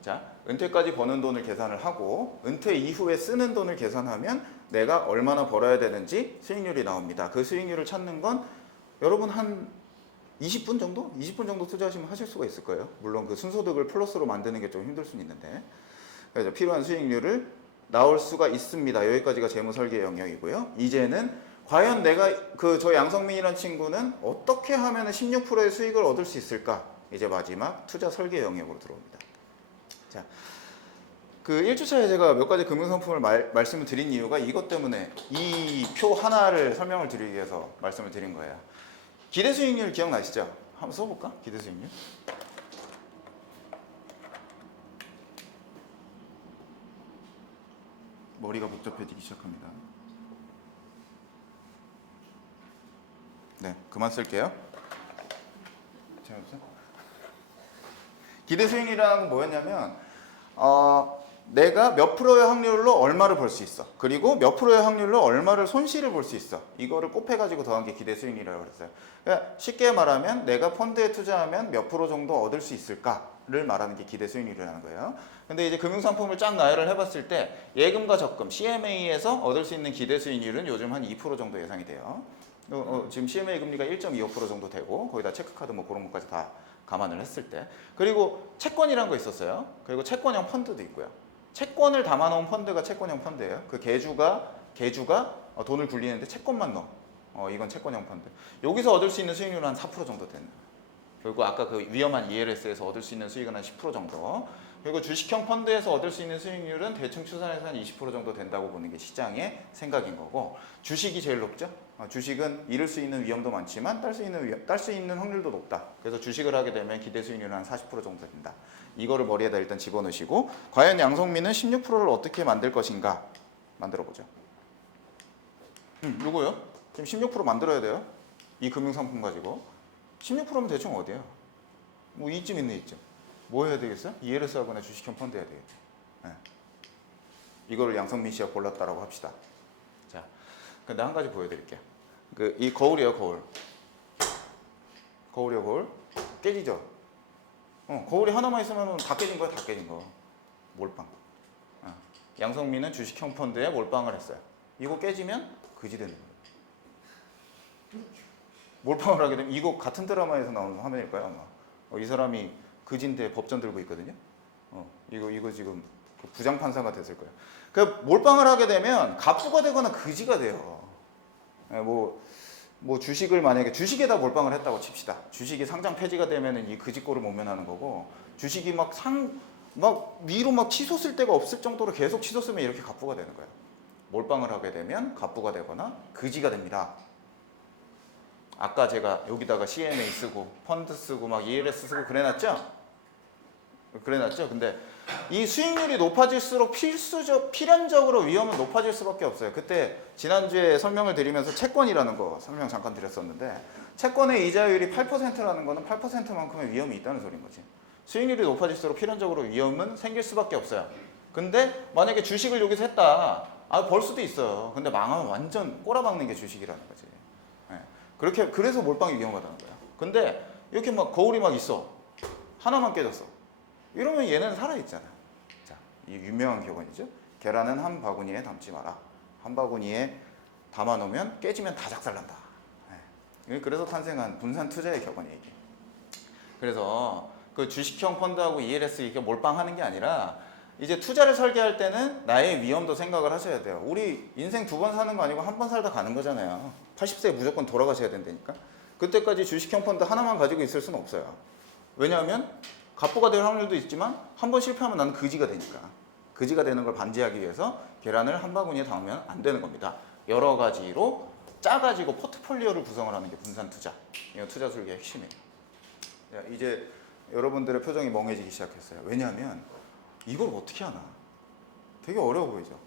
자, 은퇴까지 버는 돈을 계산을 하고 은퇴 이후에 쓰는 돈을 계산하면 내가 얼마나 벌어야 되는지 수익률이 나옵니다. 그 수익률을 찾는 건 여러분 한 20분 정도? 20분 정도 투자하시면 하실 수가 있을 거예요. 물론 그 순소득을 플러스로 만드는 게 좀 힘들 수는 있는데 그래서 필요한 수익률을 나올 수가 있습니다. 여기까지가 재무설계 영역이고요. 이제는 과연 내가 저 양성민이라는 친구는 어떻게 하면 16%의 수익을 얻을 수 있을까? 이제 마지막 투자 설계 영역으로 들어옵니다. 자, 그 1주차에 제가 몇 가지 금융상품을 말씀을 드린 이유가 이것 때문에 이 표 하나를 설명을 드리기 위해서 말씀을 드린 거예요. 기대수익률 기억나시죠? 한번 써볼까? 기대수익률. 머리가 복잡해지기 시작합니다. 네, 그만 쓸게요. 기대수익률이라는 건 뭐였냐면 내가 몇 프로의 확률로 얼마를 벌 수 있어. 그리고 몇 프로의 확률로 얼마를 손실을 볼 수 있어. 이거를 곱해가지고 더한 게 기대수익률이라고 그랬어요. 그러니까 쉽게 말하면 내가 펀드에 투자하면 몇 프로 정도 얻을 수 있을까를 말하는 게 기대수익률이라는 거예요. 근데 이제 금융상품을 쫙 나열을 해봤을 때 예금과 적금, CMA에서 얻을 수 있는 기대수익률은 요즘 한 2% 정도 예상이 돼요. 지금 CMA 금리가 1.25% 정도 되고 거기다 체크카드 뭐 그런 것까지 다 감안을 했을 때. 그리고 채권이라는 거 있었어요. 그리고 채권형 펀드도 있고요. 채권을 담아놓은 펀드가 채권형 펀드예요. 그 계주가 돈을 굴리는데 채권만 넣어. 이건 채권형 펀드. 여기서 얻을 수 있는 수익률은 한 4% 정도 되는 거예요. 그리고 아까 그 위험한 ELS에서 얻을 수 있는 수익은 한 10% 정도. 그리고 주식형 펀드에서 얻을 수 있는 수익률은 대충 추산해서 한 20% 정도 된다고 보는 게 시장의 생각인 거고, 주식이 제일 높죠. 주식은 잃을 수 있는 위험도 많지만 딸 수 있는 확률도 높다. 그래서 주식을 하게 되면 기대 수익률은 한 40% 정도 된다. 이거를 머리에다 일단 집어넣으시고, 과연 양성민은 16%를 어떻게 만들 것인가 만들어 보죠. 요거요? 지금 16% 만들어야 돼요. 이 금융상품 가지고 16%면 대충 어디예요? 뭐 이쯤 있네, 이쯤. 뭐 해야 되겠어요? ELS 하거나 주식형 펀드 해야 되겠죠. 네. 이거를 양성민 씨가 골랐다라고 합시다. 자, 근데 한 가지 보여드릴게요. 이 거울이에요, 거울. 거울이요, 거울. 깨지죠? 거울이 하나만 있으면 다 깨진 거야, 다 깨진 거. 몰빵. 양성민은 주식형 펀드에 몰빵을 했어요. 이거 깨지면 그지 되는 거예요. 몰빵을 하게 되면 이거 같은 드라마에서 나오는 화면일 거예요, 아마. 이 사람이 그진데 법전 들고 있거든요. 이거 지금 부장판사가 됐을 거예요. 그 몰빵을 하게 되면 갑부가 되거나 그지가 돼요. 뭐 주식을 만약에 주식에다 몰빵을 했다고 칩시다. 주식이 상장 폐지가 되면은 이 그지꼴을 모면하는 거고, 주식이 막 위로 막 치솟을 데가 없을 정도로 계속 치솟으면 이렇게 갑부가 되는 거예요. 몰빵을 하게 되면 갑부가 되거나 그지가 됩니다. 아까 제가 여기다가 CMA 쓰고 펀드 쓰고 막 ELS 쓰고 그래놨죠? 근데 이 수익률이 높아질수록 필연적으로 위험은 높아질 수밖에 없어요. 그때 지난주에 설명을 드리면서 채권이라는 거 설명 잠깐 드렸었는데, 채권의 이자율이 8%라는 거는 8%만큼의 위험이 있다는 소리인 거지. 수익률이 높아질수록 필연적으로 위험은 생길 수밖에 없어요. 근데 만약에 주식을 여기서 했다, 벌 수도 있어요. 근데 망하면 완전 꼬라박는 게 주식이라는 거지. 그래서 몰빵이 위험하다는 거야. 근데 이렇게 막 거울이 막 있어. 하나만 깨졌어. 이러면 얘는 살아있잖아. 자, 이 유명한 격언이죠. 계란은 한 바구니에 담지 마라. 한 바구니에 담아놓으면 깨지면 다 작살난다. 그래서 탄생한 분산 투자의 격언이에요, 이게. 그래서 그 주식형 펀드하고 ELS 이렇게 몰빵하는 게 아니라 이제 투자를 설계할 때는 나의 위험도 생각을 하셔야 돼요. 우리 인생 2번 사는 거 아니고 한 번 살다 가는 거잖아요. 80세에 무조건 돌아가셔야 된다니까. 그때까지 주식형 펀드 하나만 가지고 있을 수는 없어요. 왜냐하면 갑부가 될 확률도 있지만 한 번 실패하면 나는 거지가 되니까. 거지가 되는 걸 반지하기 위해서 계란을 한 바구니에 담으면 안 되는 겁니다. 여러 가지로 짜가지고 포트폴리오를 구성을 하는 게 분산 투자. 이거 투자 설계의 핵심이에요. 이제 여러분들의 표정이 멍해지기 시작했어요. 왜냐하면 이걸 어떻게 하나? 되게 어려워 보이죠?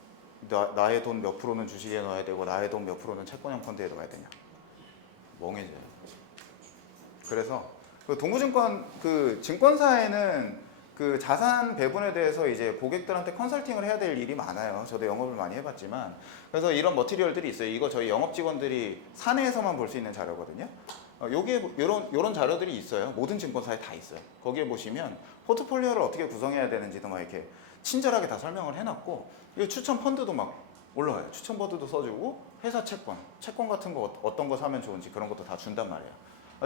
나의 돈 몇 프로는 주식에 넣어야 되고 나의 돈 몇 프로는 채권형 펀드에 넣어야 되냐? 멍해져요. 그래서 그 동부증권 그 증권사에는 그 자산 배분에 대해서 이제 고객들한테 컨설팅을 해야 될 일이 많아요. 저도 영업을 많이 해봤지만 그래서 이런 머티리얼들이 있어요. 이거 저희 영업 직원들이 사내에서만 볼 수 있는 자료거든요. 요게 요런 자료들이 있어요. 모든 증권사에 다 있어요. 거기에 보시면 포트폴리오를 어떻게 구성해야 되는지도 막 이렇게 친절하게 다 설명을 해놨고 이 추천 펀드도 막 올라와요. 추천 펀드도 써주고 회사 채권 같은 거 어떤 거 사면 좋은지 그런 것도 다 준단 말이에요.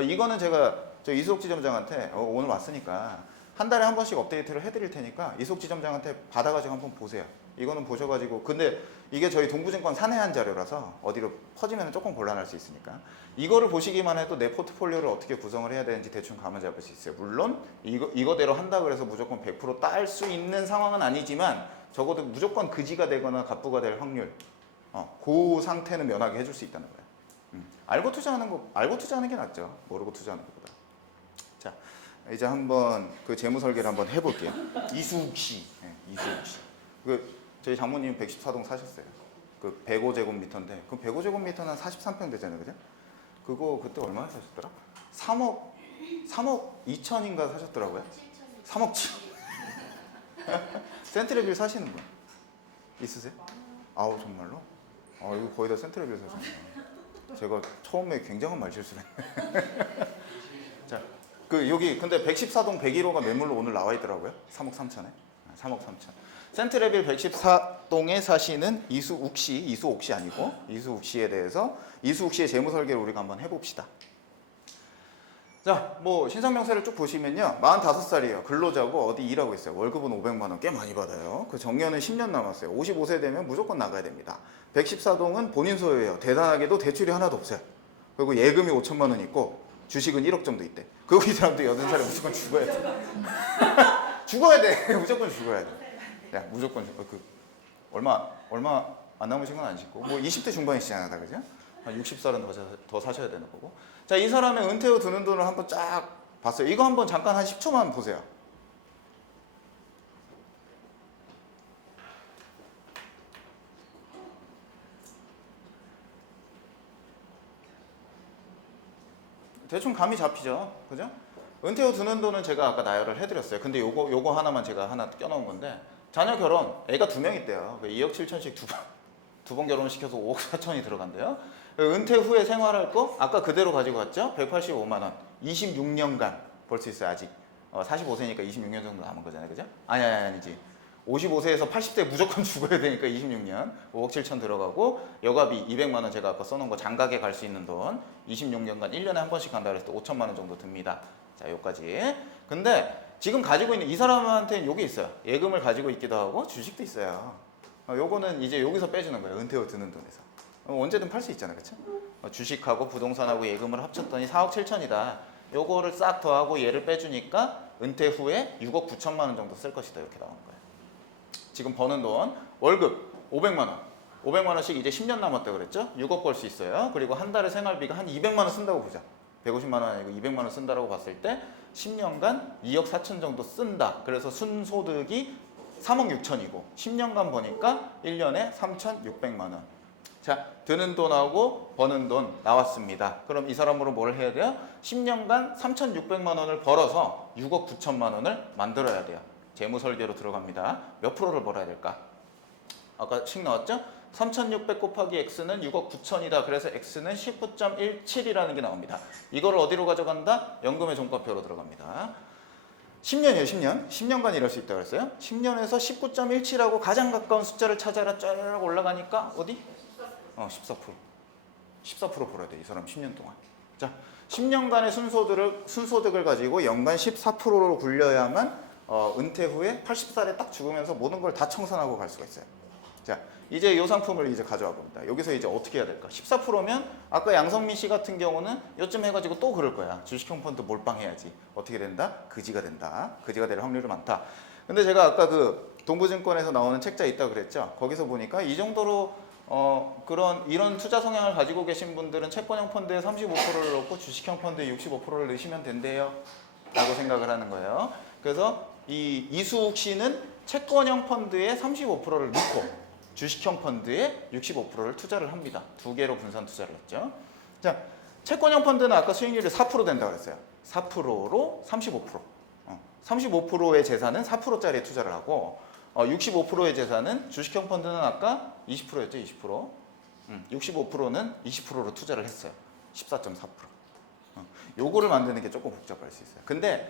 이거는 제가 저 이수옥 지점장한테 오늘 왔으니까 한 달에 한 번씩 업데이트를 해드릴 테니까 이수옥 지점장한테 받아가지고 한번 보세요. 이거는 보셔가지고 근데 이게 저희 동부증권 사내한 자료라서 어디로 퍼지면 조금 곤란할 수 있으니까 이거를 보시기만 해도 내 포트폴리오를 어떻게 구성을 해야 되는지 대충 감을 잡을 수 있어요. 물론 이거대로 한다 그래서 무조건 100% 딸 수 있는 상황은 아니지만 적어도 무조건 거지가 되거나 갑부가 될 확률 그 상태는 면하게 해줄 수 있다는 거예요. 알고 투자하는 게 낫죠. 모르고 투자하는 것보다. 자, 이제 한번 그 재무 설계를 한번 해볼게요. 이수욱 씨, 이수욱 씨. 저희 장모님 114동 사셨어요. 그 105제곱미터인데 그 105제곱미터는 한 43평 되잖아요, 그죠? 그거 그때 얼마나 사셨더라? 3억 2천인가 사셨더라고요. 3억 7. 센트레빌 사시는 분 있으세요? 아우 정말로? 이거 거의 다 센트레빌 사셨네요. 제가 처음에 굉장한 말실수를 했네. 자, 여기 근데 114동 101호가 매물로 오늘 나와 있더라고요. 3억 3천에. 3억 3천. 센트레빌 114동에 사시는 이수욱 씨 아니고 이수욱 씨에 대해서 이수욱 씨의 재무 설계를 우리가 한번 해봅시다. 자, 뭐 신상명세를 쭉 보시면요. 45살이에요. 근로자고 어디 일하고 있어요. 월급은 500만 원 꽤 많이 받아요. 그 정년은 10년 남았어요. 55세 되면 무조건 나가야 됩니다. 114동은 본인 소유예요. 대단하게도 대출이 하나도 없어요. 그리고 예금이 5천만 원 있고 주식은 1억 정도 있대. 그리고 이 사람도 80살에 무조건 죽어야 돼. 죽어야 돼. 무조건 죽어야 돼. 야, 무조건 얼마 안 남으신 건 아니시고 뭐 20대 중반이시잖아요, 다 그죠? 한 60살은 더 사셔야 되는 거고. 자, 이 사람의 은퇴 후 드는 돈을 한번 쫙 봤어요. 이거 한번 잠깐 한 10초만 보세요. 대충 감이 잡히죠, 그죠? 은퇴 후 드는 돈은 제가 아까 나열을 해드렸어요. 근데 요거 하나만 제가 하나 껴놓은 건데 자녀 결혼, 애가 2명 있대요. 2억 7천씩 두 번 결혼시켜서 5억 4천이 들어간대요. 은퇴 후에 생활할 거 아까 그대로 가지고 갔죠? 185만 원. 26년간 벌 수 있어요, 아직. 45세니까 26년 정도 남은 거잖아요, 그죠? 아니지. 55세에서 80세 무조건 죽어야 되니까 26년 5억 7천 들어가고 여가비 200만 원 제가 아까 써놓은 거 장가게 갈 수 있는 돈 26년간 1년에 한 번씩 간다 그랬을 때 5천만 원 정도 듭니다. 자, 여기까지. 근데 지금 가지고 있는 이 사람한테는 요게 있어요. 예금을 가지고 있기도 하고 주식도 있어요. 요거는 이제 여기서 빼주는 거예요. 은퇴 후 드는 돈에서. 언제든 팔 수 있잖아요, 그렇죠? 주식하고 부동산하고 예금을 합쳤더니 4억 7천이다. 요거를 싹 더하고 얘를 빼주니까 은퇴 후에 6억 9천만 원 정도 쓸 것이다. 이렇게 나오는 거예요. 지금 버는 돈 월급 500만 원. 500만 원씩 이제 10년 남았다고 그랬죠? 6억 벌 수 있어요. 그리고 한 달에 생활비가 한 200만 원 쓴다고 보자. 150만 원 아니고 200만 원 쓴다고 봤을 때 10년간 2억 4천 정도 쓴다. 그래서 순소득이 3억 6천이고 10년간 버니까 1년에 3,600만 원. 자, 드는 돈하고 버는 돈 나왔습니다. 그럼 이 사람으로 뭘 해야 돼요? 10년간 3,600만 원을 벌어서 6억 9천만 원을 만들어야 돼요. 재무 설계로 들어갑니다. 몇 프로를 벌어야 될까? 아까 식 나왔죠? 3,600 곱하기 x는 6억 9천이다. 그래서 x는 19.17이라는 게 나옵니다. 이걸 어디로 가져간다? 연금의 종가표로 들어갑니다. 10년이에요, 10년. 10년간 일할 수 있다고 그랬어요. 10년에서 19.17하고 가장 가까운 숫자를 찾아라. 쫙 올라가니까 어디? 14%. 14% 벌어야 돼, 이 사람 10년 동안. 자, 10년간의 순소득을 가지고 연간 14%로 굴려야만 은퇴 후에 80살에 딱 죽으면서 모든 걸 다 청산하고 갈 수가 있어요. 자, 이제 이 상품을 이제 가져와 봅니다. 여기서 이제 어떻게 해야 될까? 14%면 아까 양성민 씨 같은 경우는 요쯤 해가지고 또 그럴 거야. 주식형 펀드 몰빵해야지. 어떻게 된다? 그지가 된다. 그지가 될 확률이 많다. 근데 제가 아까 그 동부증권에서 나오는 책자 있다 그랬죠? 거기서 보니까 이 정도로 이런 투자 성향을 가지고 계신 분들은 채권형 펀드에 35%를 넣고 주식형 펀드에 65%를 넣으시면 된대요. 라고 생각을 하는 거예요. 그래서 이수욱 씨는 채권형 펀드에 35%를 넣고 주식형 펀드에 65%를 투자를 합니다. 두 개로 분산 투자를 했죠. 자, 채권형 펀드는 아까 수익률이 4% 된다고 그랬어요. 4%로 35%. 35%의 재산은 4%짜리 투자를 하고 65%의 재산은 주식형 펀드는 아까 20%였죠. 20%. 65%는 20%로 투자를 했어요. 14.4%. 요거를 만드는 게 조금 복잡할 수 있어요. 근데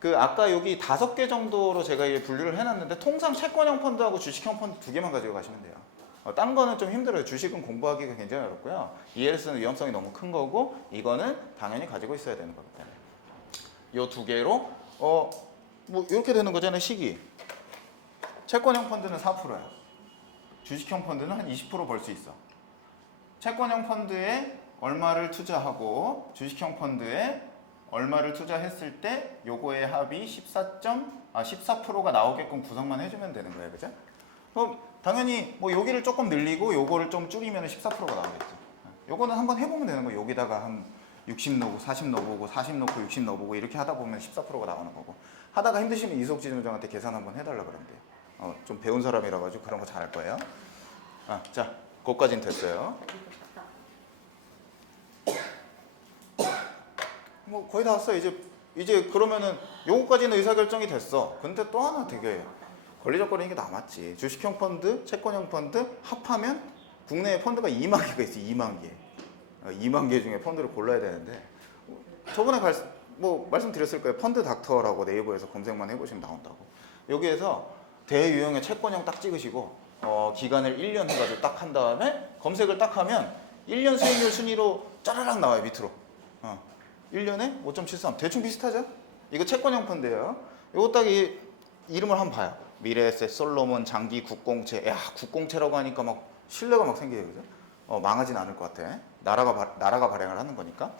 그 아까 여기 5개 정도로 제가 분류를 해놨는데 통상 채권형 펀드하고 주식형 펀드 2개만 가지고 가시면 돼요. 딴 거는 좀 힘들어요. 주식은 공부하기가 굉장히 어렵고요. ELS는 위험성이 너무 큰 거고 이거는 당연히 가지고 있어야 되는 거기 때문에 요 2개로 뭐 이렇게 되는 거잖아요. 식이 채권형 펀드는 4%야. 주식형 펀드는 한 20% 벌 수 있어. 채권형 펀드에 얼마를 투자하고 주식형 펀드에 얼마를 투자했을 때 요거의 합이 14%가 나오게끔 구성만 해주면 되는 거예요. 그죠? 그럼 당연히 뭐 여기를 조금 늘리고 요거를 좀 줄이면 14%가 나오겠죠. 요거는 한번 해보면 되는 거예요. 여기다가 한 60 넣고 40 넣어보고 40 넣고 60 넣어보고 이렇게 하다 보면 14%가 나오는 거고 하다가 힘드시면 이석지 점장한테 계산 한번 해달라 그러면 돼요. 좀 배운 사람이라 가지고 그런 거 잘할 거예요. 자, 그것까지는 됐어요. 뭐 거의 다 왔어요. 이제 그러면은 요거까지는 의사결정이 됐어. 근데 또 하나 되게 걸리적거리는 게 남았지. 주식형 펀드, 채권형 펀드 합하면 국내에 펀드가 2만 개가 있어. 2만 개. 2만 개 중에 펀드를 골라야 되는데 저번에 뭐 말씀드렸을 거예요. 펀드 닥터라고 네이버에서 검색만 해보시면 나온다고. 여기에서 대유형의 채권형 딱 찍으시고 기간을 1년 해가지고 딱 한 다음에 검색을 딱 하면 1년 수익률 순위로 짜라락 나와요. 밑으로. 1년에 5.73 대충 비슷하죠? 이거 채권형 펀드예요. 이거 딱 이름을 한번 봐요. 미래에셋, 솔로몬, 장기, 국공채. 야, 국공채라고 하니까 막 신뢰가 막 생겨요. 그죠? 망하진 않을 것 같아. 나라가 발행을 하는 거니까.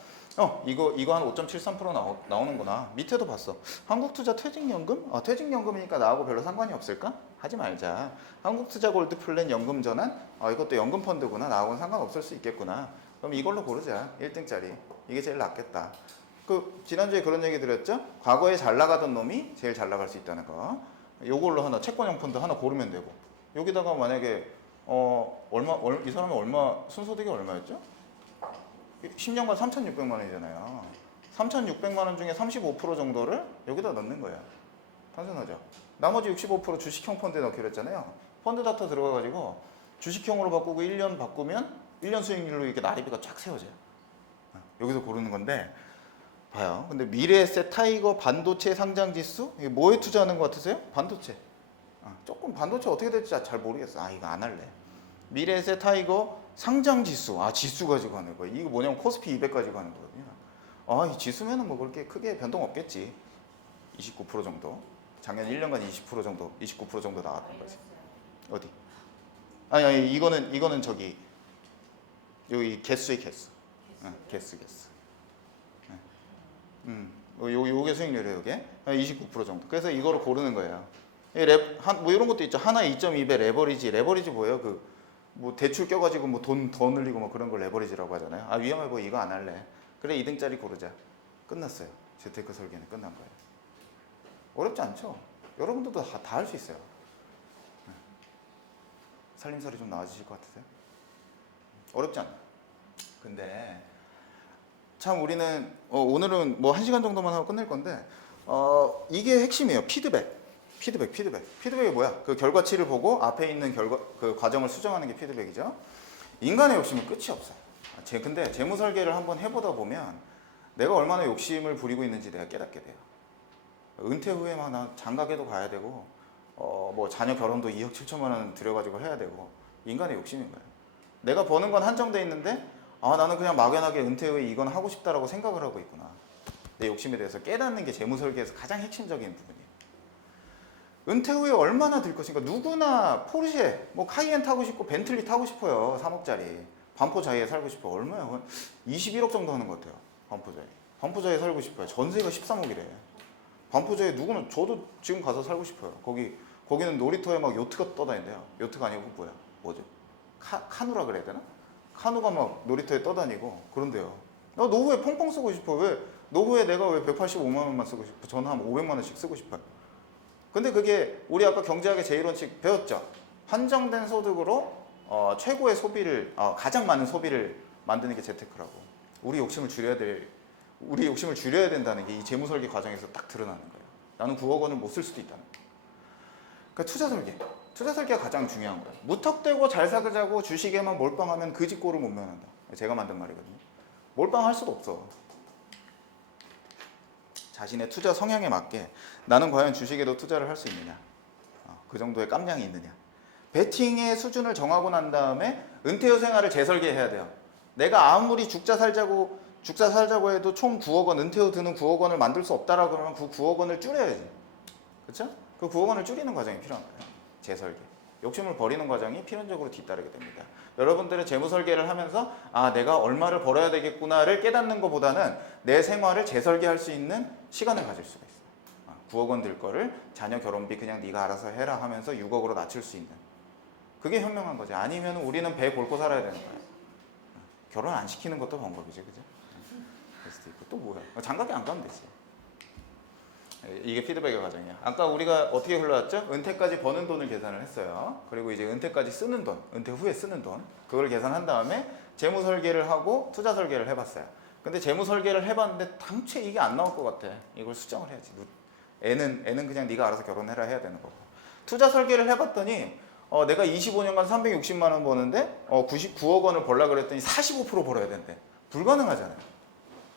이거 한 5.73% 나오는구나. 밑에도 봤어. 한국투자 퇴직연금? 퇴직연금이니까 나하고 별로 상관이 없을까? 하지 말자. 한국투자 골드플랜 연금전환? 이것도 연금 펀드구나. 나하고는 상관없을 수 있겠구나. 그럼 이걸로 고르자. 1등짜리. 이게 제일 낫겠다. 지난주에 그런 얘기 드렸죠? 과거에 잘 나가던 놈이 제일 잘 나갈 수 있다는 거. 요걸로 하나, 채권형 펀드 하나 고르면 되고. 여기다가 만약에, 이 사람이 순소득이 얼마였죠? 10년간 3,600만 원이잖아요. 3,600만 원 중에 35% 정도를 여기다 넣는 거야. 단순하죠? 나머지 65% 주식형 펀드에 넣기로 했잖아요. 펀드 닥터 들어가가지고 주식형으로 바꾸고 1년 바꾸면 1년 수익률로 이렇게 나리비가 쫙 세워져요. 여기서 고르는 건데 봐요. 근데 미래에셋, 타이거, 반도체 상장 지수 이게 뭐에 투자하는 것 같으세요? 반도체. 조금 반도체 어떻게 될지 잘 모르겠어. 이거 안 할래. 미래에셋, 타이거 상장 지수. 지수 가지고 하는 거예요. 이거 뭐냐면 코스피 200 가지고 하는 거거든요. 이 지수면은 뭐 그렇게 크게 변동 없겠지. 29% 정도. 작년 1년간 20% 정도, 29% 정도 나왔던 거지. 어디? 아니 이거는 저기 여기 개수의 개수. 개수. 요게 수익률이에요, 요게. 29% 정도. 그래서 이거를 고르는 거예요. 뭐 이런 것도 있죠. 하나 2.2배 레버리지 뭐예요? 뭐 대출 껴가지고 뭐 돈 더 늘리고 뭐 그런 걸 레버리지라고 하잖아요. 위험해 보여. 이거 안 할래. 그래 2등짜리 고르자. 끝났어요. 재테크 설계는 끝난 거예요. 어렵지 않죠? 여러분들도 다 할 수 있어요. 살림살이 좀 나아지실 것 같으세요? 어렵지 않아요. 근데 참 우리는 오늘은 뭐 1시간 정도만 하고 끝낼 건데 이게 핵심이에요. 피드백이 뭐야? 그 결과치를 보고 앞에 있는 그 과정을 수정하는 게 피드백이죠. 인간의 욕심은 끝이 없어요. 근데 재무 설계를 한번 해보다 보면 내가 얼마나 욕심을 부리고 있는지 내가 깨닫게 돼요. 은퇴 후에 막 장가게도 가야 되고 뭐 자녀 결혼도 2억 7천만 원 들여가지고 해야 되고 인간의 욕심인 거예요. 내가 버는 건 한정돼 있는데 나는 그냥 막연하게 은퇴 후에 이건 하고 싶다라고 생각을 하고 있구나. 내 욕심에 대해서 깨닫는 게 재무 설계에서 가장 핵심적인 부분이에요. 은퇴 후에 얼마나 들 것인가. 누구나 포르쉐, 뭐 카이엔 타고 싶고 벤틀리 타고 싶어요. 3억짜리. 반포자이에 살고 싶어. 얼마야? 21억 정도 하는 것 같아요. 반포자이. 반포자이에 살고 싶어요. 전세가 13억이래. 반포자이 누구는 저도 지금 가서 살고 싶어요. 거기는 놀이터에 막 요트가 떠다닌대요. 요트가 아니고 뭐야? 뭐죠? 카누라 그래야 되나? 카누가 막 놀이터에 떠다니고 그런데요. 나 노후에 펑펑 쓰고 싶어. 왜 노후에 내가 왜 185만 원만 쓰고 싶어? 저는 한 500만 원씩 쓰고 싶어요. 근데 그게 우리 아까 경제학의 제1원칙 배웠죠? 한정된 소득으로 최고의 소비를 가장 많은 소비를 만드는 게 재테크라고. 우리 욕심을 줄여야 된다는 게 이 재무설계 과정에서 딱 드러나는 거예요. 나는 9억 원을 못 쓸 수도 있다는 거예요. 그러니까 투자 설계가 가장 중요한 거예요. 무턱대고 잘 사자고 주식에만 몰빵하면 그 집 꼴을 못 면한다. 제가 만든 말이거든요. 몰빵할 수도 없어. 자신의 투자 성향에 맞게 나는 과연 주식에도 투자를 할 수 있느냐, 그 정도의 깜냥이 있느냐. 베팅의 수준을 정하고 난 다음에 은퇴 후 생활을 재설계해야 돼요. 내가 아무리 죽자 살자고 해도 총 9억 원, 은퇴 후 드는 9억 원을 만들 수 없다라고 그러면 그 9억 원을 줄여야지. 그렇죠? 그 9억 원을 줄이는 과정이 필요한 거예요. 재설계. 욕심을 버리는 과정이 필연적으로 뒤따르게 됩니다. 여러분들은 재무 설계를 하면서 내가 얼마를 벌어야 되겠구나를 깨닫는 것보다는 내 생활을 재설계할 수 있는 시간을 가질 수가 있어요. 9억 원 들 거를 자녀 결혼비 그냥 네가 알아서 해라 하면서 6억으로 낮출 수 있는. 그게 현명한 거지. 아니면 우리는 배 골고 살아야 되는 거예요. 결혼 안 시키는 것도 방법이지, 그죠? 그럴 수도 있고 또 뭐야? 장가게 안 가면 되지. 이게 피드백의 과정이야. 아까 우리가 어떻게 흘러왔죠? 은퇴까지 버는 돈을 계산을 했어요. 그리고 이제 은퇴까지 쓰는 돈, 은퇴 후에 쓰는 돈, 그걸 계산한 다음에 재무 설계를 하고 투자 설계를 해봤어요. 근데 재무 설계를 해봤는데 당최 이게 안 나올 것 같아. 이걸 수정을 해야지. 애는 그냥 네가 알아서 결혼해라 해야 되는 거고. 투자 설계를 해봤더니 내가 25년간 360만 원 버는데 99억 원을 벌라 그랬더니 45% 벌어야 된대. 불가능하잖아요.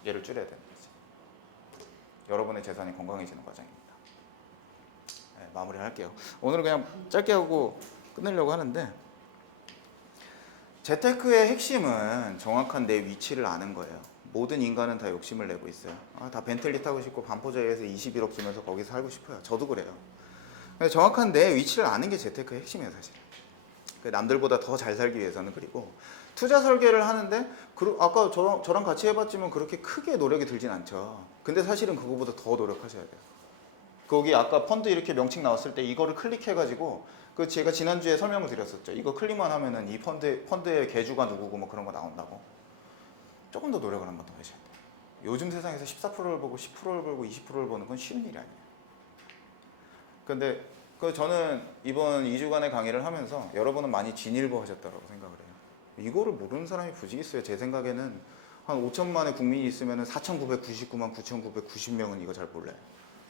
얘를 줄여야 되는 거지. 여러분의 재산이 건강해지는 과정입니다. 네, 마무리할게요. 오늘은 그냥 짧게 하고 끝내려고 하는데, 재테크의 핵심은 정확한 내 위치를 아는 거예요. 모든 인간은 다 욕심을 내고 있어요. 다 벤틀리 타고 싶고 반포자이에서 21억 주면서 거기서 살고 싶어요. 저도 그래요. 정확한 내 위치를 아는 게 재테크의 핵심이에요, 사실. 남들보다 더 잘 살기 위해서는. 그리고 투자 설계를 하는데 아까 저랑 같이 해봤지만 그렇게 크게 노력이 들진 않죠. 근데 사실은 그거보다 더 노력하셔야 돼요. 거기 아까 펀드 이렇게 명칭 나왔을 때 이거를 클릭해가지고 제가 지난주에 설명을 드렸었죠. 이거 클릭만 하면은 이 펀드의 계주가 누구고 뭐 그런 거 나온다고. 조금 더 노력을 한 번 더 하셔야 돼요. 요즘 세상에서 14%를 벌고 10%를 벌고 20%를 버는 건 쉬운 일이 아니에요. 근데 저는 이번 2주간의 강의를 하면서 여러분은 많이 진일보 하셨다고 생각을 해요. 이거를 모르는 사람이 굳이 있어요. 제 생각에는 한 5천만의 국민이 있으면 4,999만 9,990명은 이거 잘 몰라요.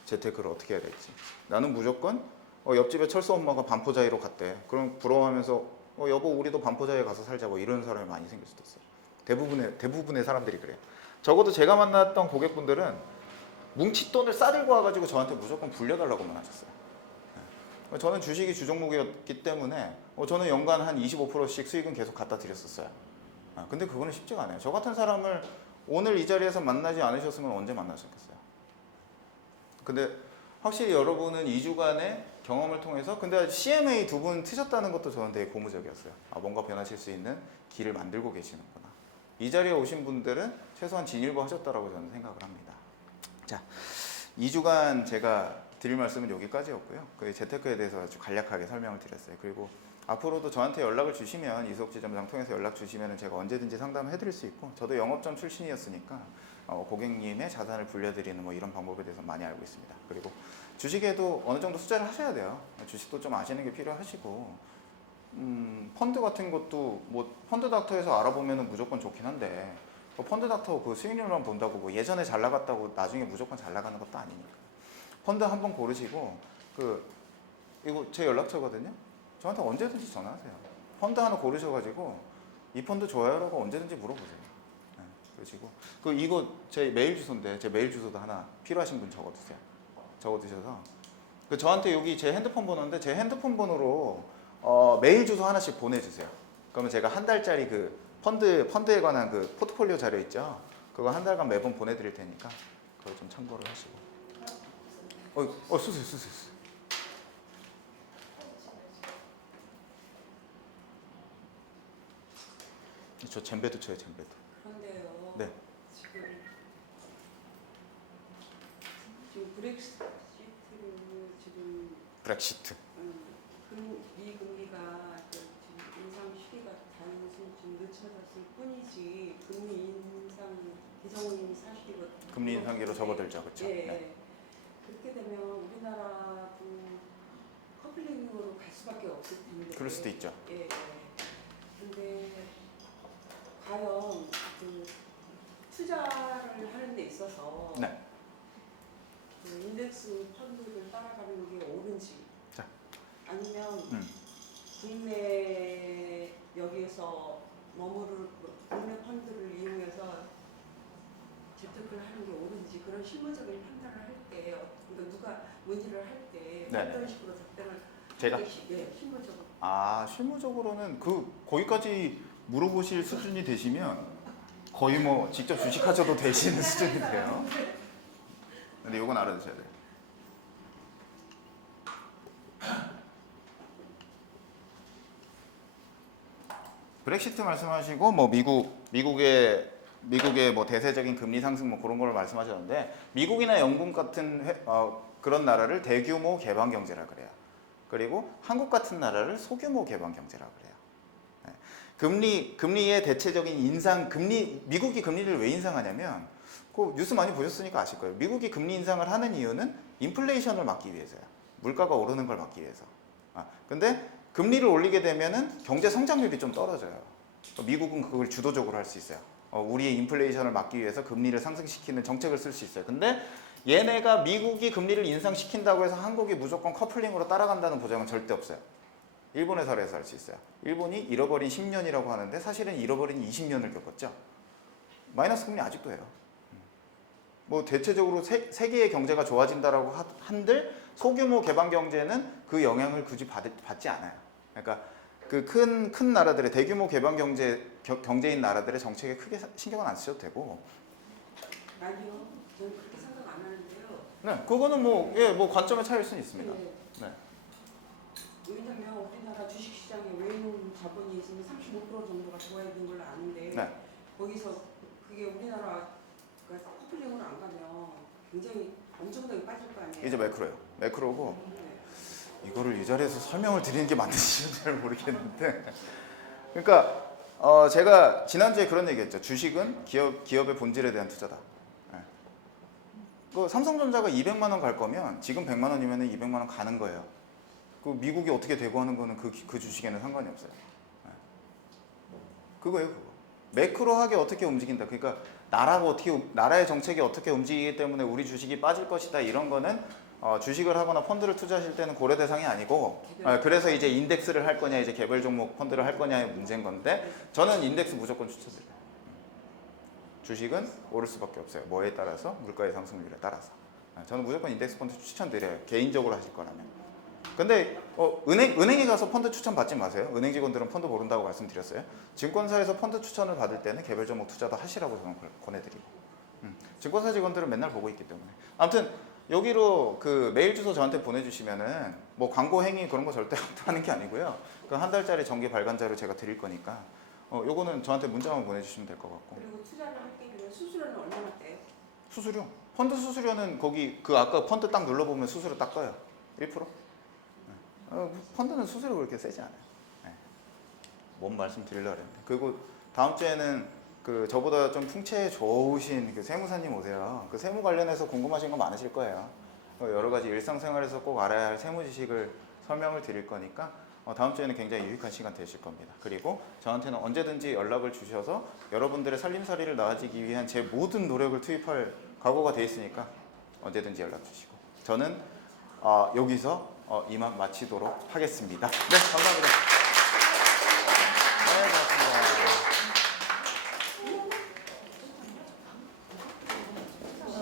재테크를 어떻게 해야 될지. 나는 무조건 옆집에 철수 엄마가 반포자이로 갔대. 그럼 부러워하면서 여보 우리도 반포자이에 가서 살자고 이런 사람이 많이 생길 수도 있어요. 대부분의 사람들이 그래요. 적어도 제가 만났던 고객분들은 뭉칫돈을 싸들고 와가지고 저한테 무조건 불려달라고만 하셨어요. 저는 주식이 주종목이었기 때문에 저는 연간 한 25%씩 수익은 계속 갖다 드렸었어요. 근데 그거는 쉽지가 않아요. 저 같은 사람을 오늘 이 자리에서 만나지 않으셨으면 언제 만나셨겠어요. 근데 확실히 여러분은 2주간의 경험을 통해서 근데 CMA 2분 트셨다는 것도 저는 되게 고무적이었어요. 뭔가 변하실 수 있는 길을 만들고 계시는구나. 이 자리에 오신 분들은 최소한 진일보 하셨다라고 저는 생각을 합니다. 자, 2주간 제가 드릴 말씀은 여기까지였고요. 그 재테크에 대해서 아주 간략하게 설명을 드렸어요. 그리고 앞으로도 저한테 연락을 주시면 이수옥지점장 통해서 연락 주시면 제가 언제든지 상담을 해드릴 수 있고, 저도 영업점 출신이었으니까 고객님의 자산을 불려드리는 뭐 이런 방법에 대해서 많이 알고 있습니다. 그리고 주식에도 어느 정도 투자를 하셔야 돼요. 주식도 좀 아시는 게 필요하시고, 펀드 같은 것도 뭐 펀드 닥터에서 알아보면 무조건 좋긴 한데 펀드 닥터 그 수익률만 본다고 뭐 예전에 잘 나갔다고 나중에 무조건 잘 나가는 것도 아니니까. 펀드 한번 고르시고 이거 제 연락처거든요. 저한테 언제든지 전화하세요. 펀드 하나 고르셔가지고 이 펀드 좋아요라고 언제든지 물어보세요. 네, 그러시고 이거 제 메일 주소인데 제 메일 주소도 하나 필요하신 분 적어두세요. 적어두셔서 저한테 여기 제 핸드폰 번호인데 제 핸드폰 번호로 메일 주소 하나씩 보내주세요. 그러면 제가 한 달짜리 그 펀드에 관한 그 포트폴리오 자료 있죠. 그거 한 달간 매번 보내드릴 테니까 그거 좀 참고를 하시고. 쓰세요. 저 젠베도 쳐요, 젠베도. 그런데요. 네. 지금 브렉시트를 지금 브렉시트. 이 금리가 지금 인상 시기가 단순 좀 늦춰졌을 뿐이지 금리 인상 기존 사실이거든요. 금리 인상기로 접어들죠, 그렇죠? 예. 네. 그렇게 되면 우리나라도 커플링으로 갈 수밖에 없을 텐데. 그럴 수도 있죠. 예. 근데 과연 그 투자를 하는 데 있어서 네. 그 인덱스 펀드를 따라가는 게 옳은지 자. 아니면 국내 여기에서 머무를 국내 펀드를 이용해서 재테크를 하는 게 옳은지 그런 실무적인 판단을 할 때 그러니까 누가 문의를 할 때 네네. 어떤 식으로 답변을 제가? 예, 실무적으로 실무적으로는 거기까지 물어보실 수준이 되시면 거의 뭐 직접 주식하셔도 되시는 수준이 돼요. 근데 이건 알아두셔야 돼요. 브렉시트 말씀하시고 뭐 미국의 뭐 대세적인 금리 상승 뭐 그런 걸 말씀하셨는데 미국이나 영국 같은 그런 나라를 대규모 개방 경제라 그래요. 그리고 한국 같은 나라를 소규모 개방 경제라 그래요. 네. 금리의 대체적인 인상 미국이 금리를 왜 인상하냐면 그 뉴스 많이 보셨으니까 아실 거예요. 미국이 금리 인상을 하는 이유는 인플레이션을 막기 위해서요. 물가가 오르는 걸 막기 위해서. 근데 금리를 올리게 되면은 경제 성장률이 좀 떨어져요. 미국은 그걸 주도적으로 할 수 있어요. 우리의 인플레이션을 막기 위해서 금리를 상승시키는 정책을 쓸 수 있어요. 근데 얘네가 미국이 금리를 인상시킨다고 해서 한국이 무조건 커플링으로 따라간다는 보장은 절대 없어요. 일본의 사례에서 알 수 있어요. 일본이 잃어버린 10년이라고 하는데 사실은 잃어버린 20년을 겪었죠. 마이너스 금리 아직도 해요. 뭐 대체적으로 세계의 경제가 좋아진다라고 한들 소규모 개방 경제는 그 영향을 굳이 받지 않아요. 그러니까 그 큰 나라들의 대규모 개방 경제인 나라들의 정책에 크게 신경은 안 쓰셔도 되고. 아니요, 저는 그렇게 생각 안 하는데요. 네, 그거는 뭐 관점의 차이일 수는 있습니다. 네. 네. 왜냐면 우리나라 주식시장에 외인 자본이 지금 35% 정도가 들어와 있는 걸로 아는데 네. 거기서 그게 우리나라가 커플링으로 안 가면 굉장히 엄청나게 빠질 거 아니에요. 이제 매크로예요. 매크로고 네. 이거를 이 자리에서 설명을 드리는 게 맞는지 잘 모르겠는데. 그러니까 제가 지난주에 그런 얘기했죠. 주식은 기업의 본질에 대한 투자다. 네. 그 삼성전자가 200만 원 갈 거면 지금 100만 원이면 200만 원 가는 거예요. 그 미국이 어떻게 되고 하는 거는 그 주식에는 상관이 없어요. 네. 그거예요, 그거. 매크로하게 어떻게 움직인다. 그러니까 나라의 정책이 어떻게 움직이기 때문에 우리 주식이 빠질 것이다. 이런 거는 주식을 하거나 펀드를 투자하실 때는 고려 대상이 아니고 그래서 이제 인덱스를 할 거냐 이제 개별 종목 펀드를 할 거냐의 문제인 건데 저는 인덱스 무조건 추천드려요. 주식은 오를 수밖에 없어요. 뭐에 따라서? 물가의 상승률에 따라서. 저는 무조건 인덱스 펀드 추천드려요. 개인적으로 하실 거라면. 근데 은행에 가서 펀드 추천 받지 마세요. 은행 직원들은 펀드 모른다고 말씀드렸어요. 증권사에서 펀드 추천을 받을 때는 개별 종목 투자도 하시라고 저는 권해드리고. 증권사 직원들은 맨날 보고 있기 때문에. 아무튼 여기로 그 메일 주소 저한테 보내주시면은 뭐 광고 행위 그런 거 절대 하는 게 아니고요. 그 한 달짜리 정기 발간자료 제가 드릴 거니까 요거는 저한테 문자만 보내주시면 될 것 같고. 그리고 투자를 할 때 그러면 수수료는 얼마나 떼요? 수수료? 펀드 수수료는 거기 아까 펀드 딱 눌러보면 수수료 딱 떠요. 1%? 펀드는 수수료 그렇게 세지 않아요. 네. 뭔 말씀 드리려고 했는데. 그리고 다음 주에는 그 저보다 좀 풍채 좋으신 그 세무사님 오세요. 그 세무 관련해서 궁금하신 거 많으실 거예요. 여러 가지 일상생활에서 꼭 알아야 할 세무 지식을 설명을 드릴 거니까 다음 주에는 굉장히 유익한 시간 되실 겁니다. 그리고 저한테는 언제든지 연락을 주셔서 여러분들의 살림살이를 나아지기 위한 제 모든 노력을 투입할 각오가 돼 있으니까 언제든지 연락 주시고 저는 여기서 이만 마치도록 하겠습니다. 네, 감사합니다.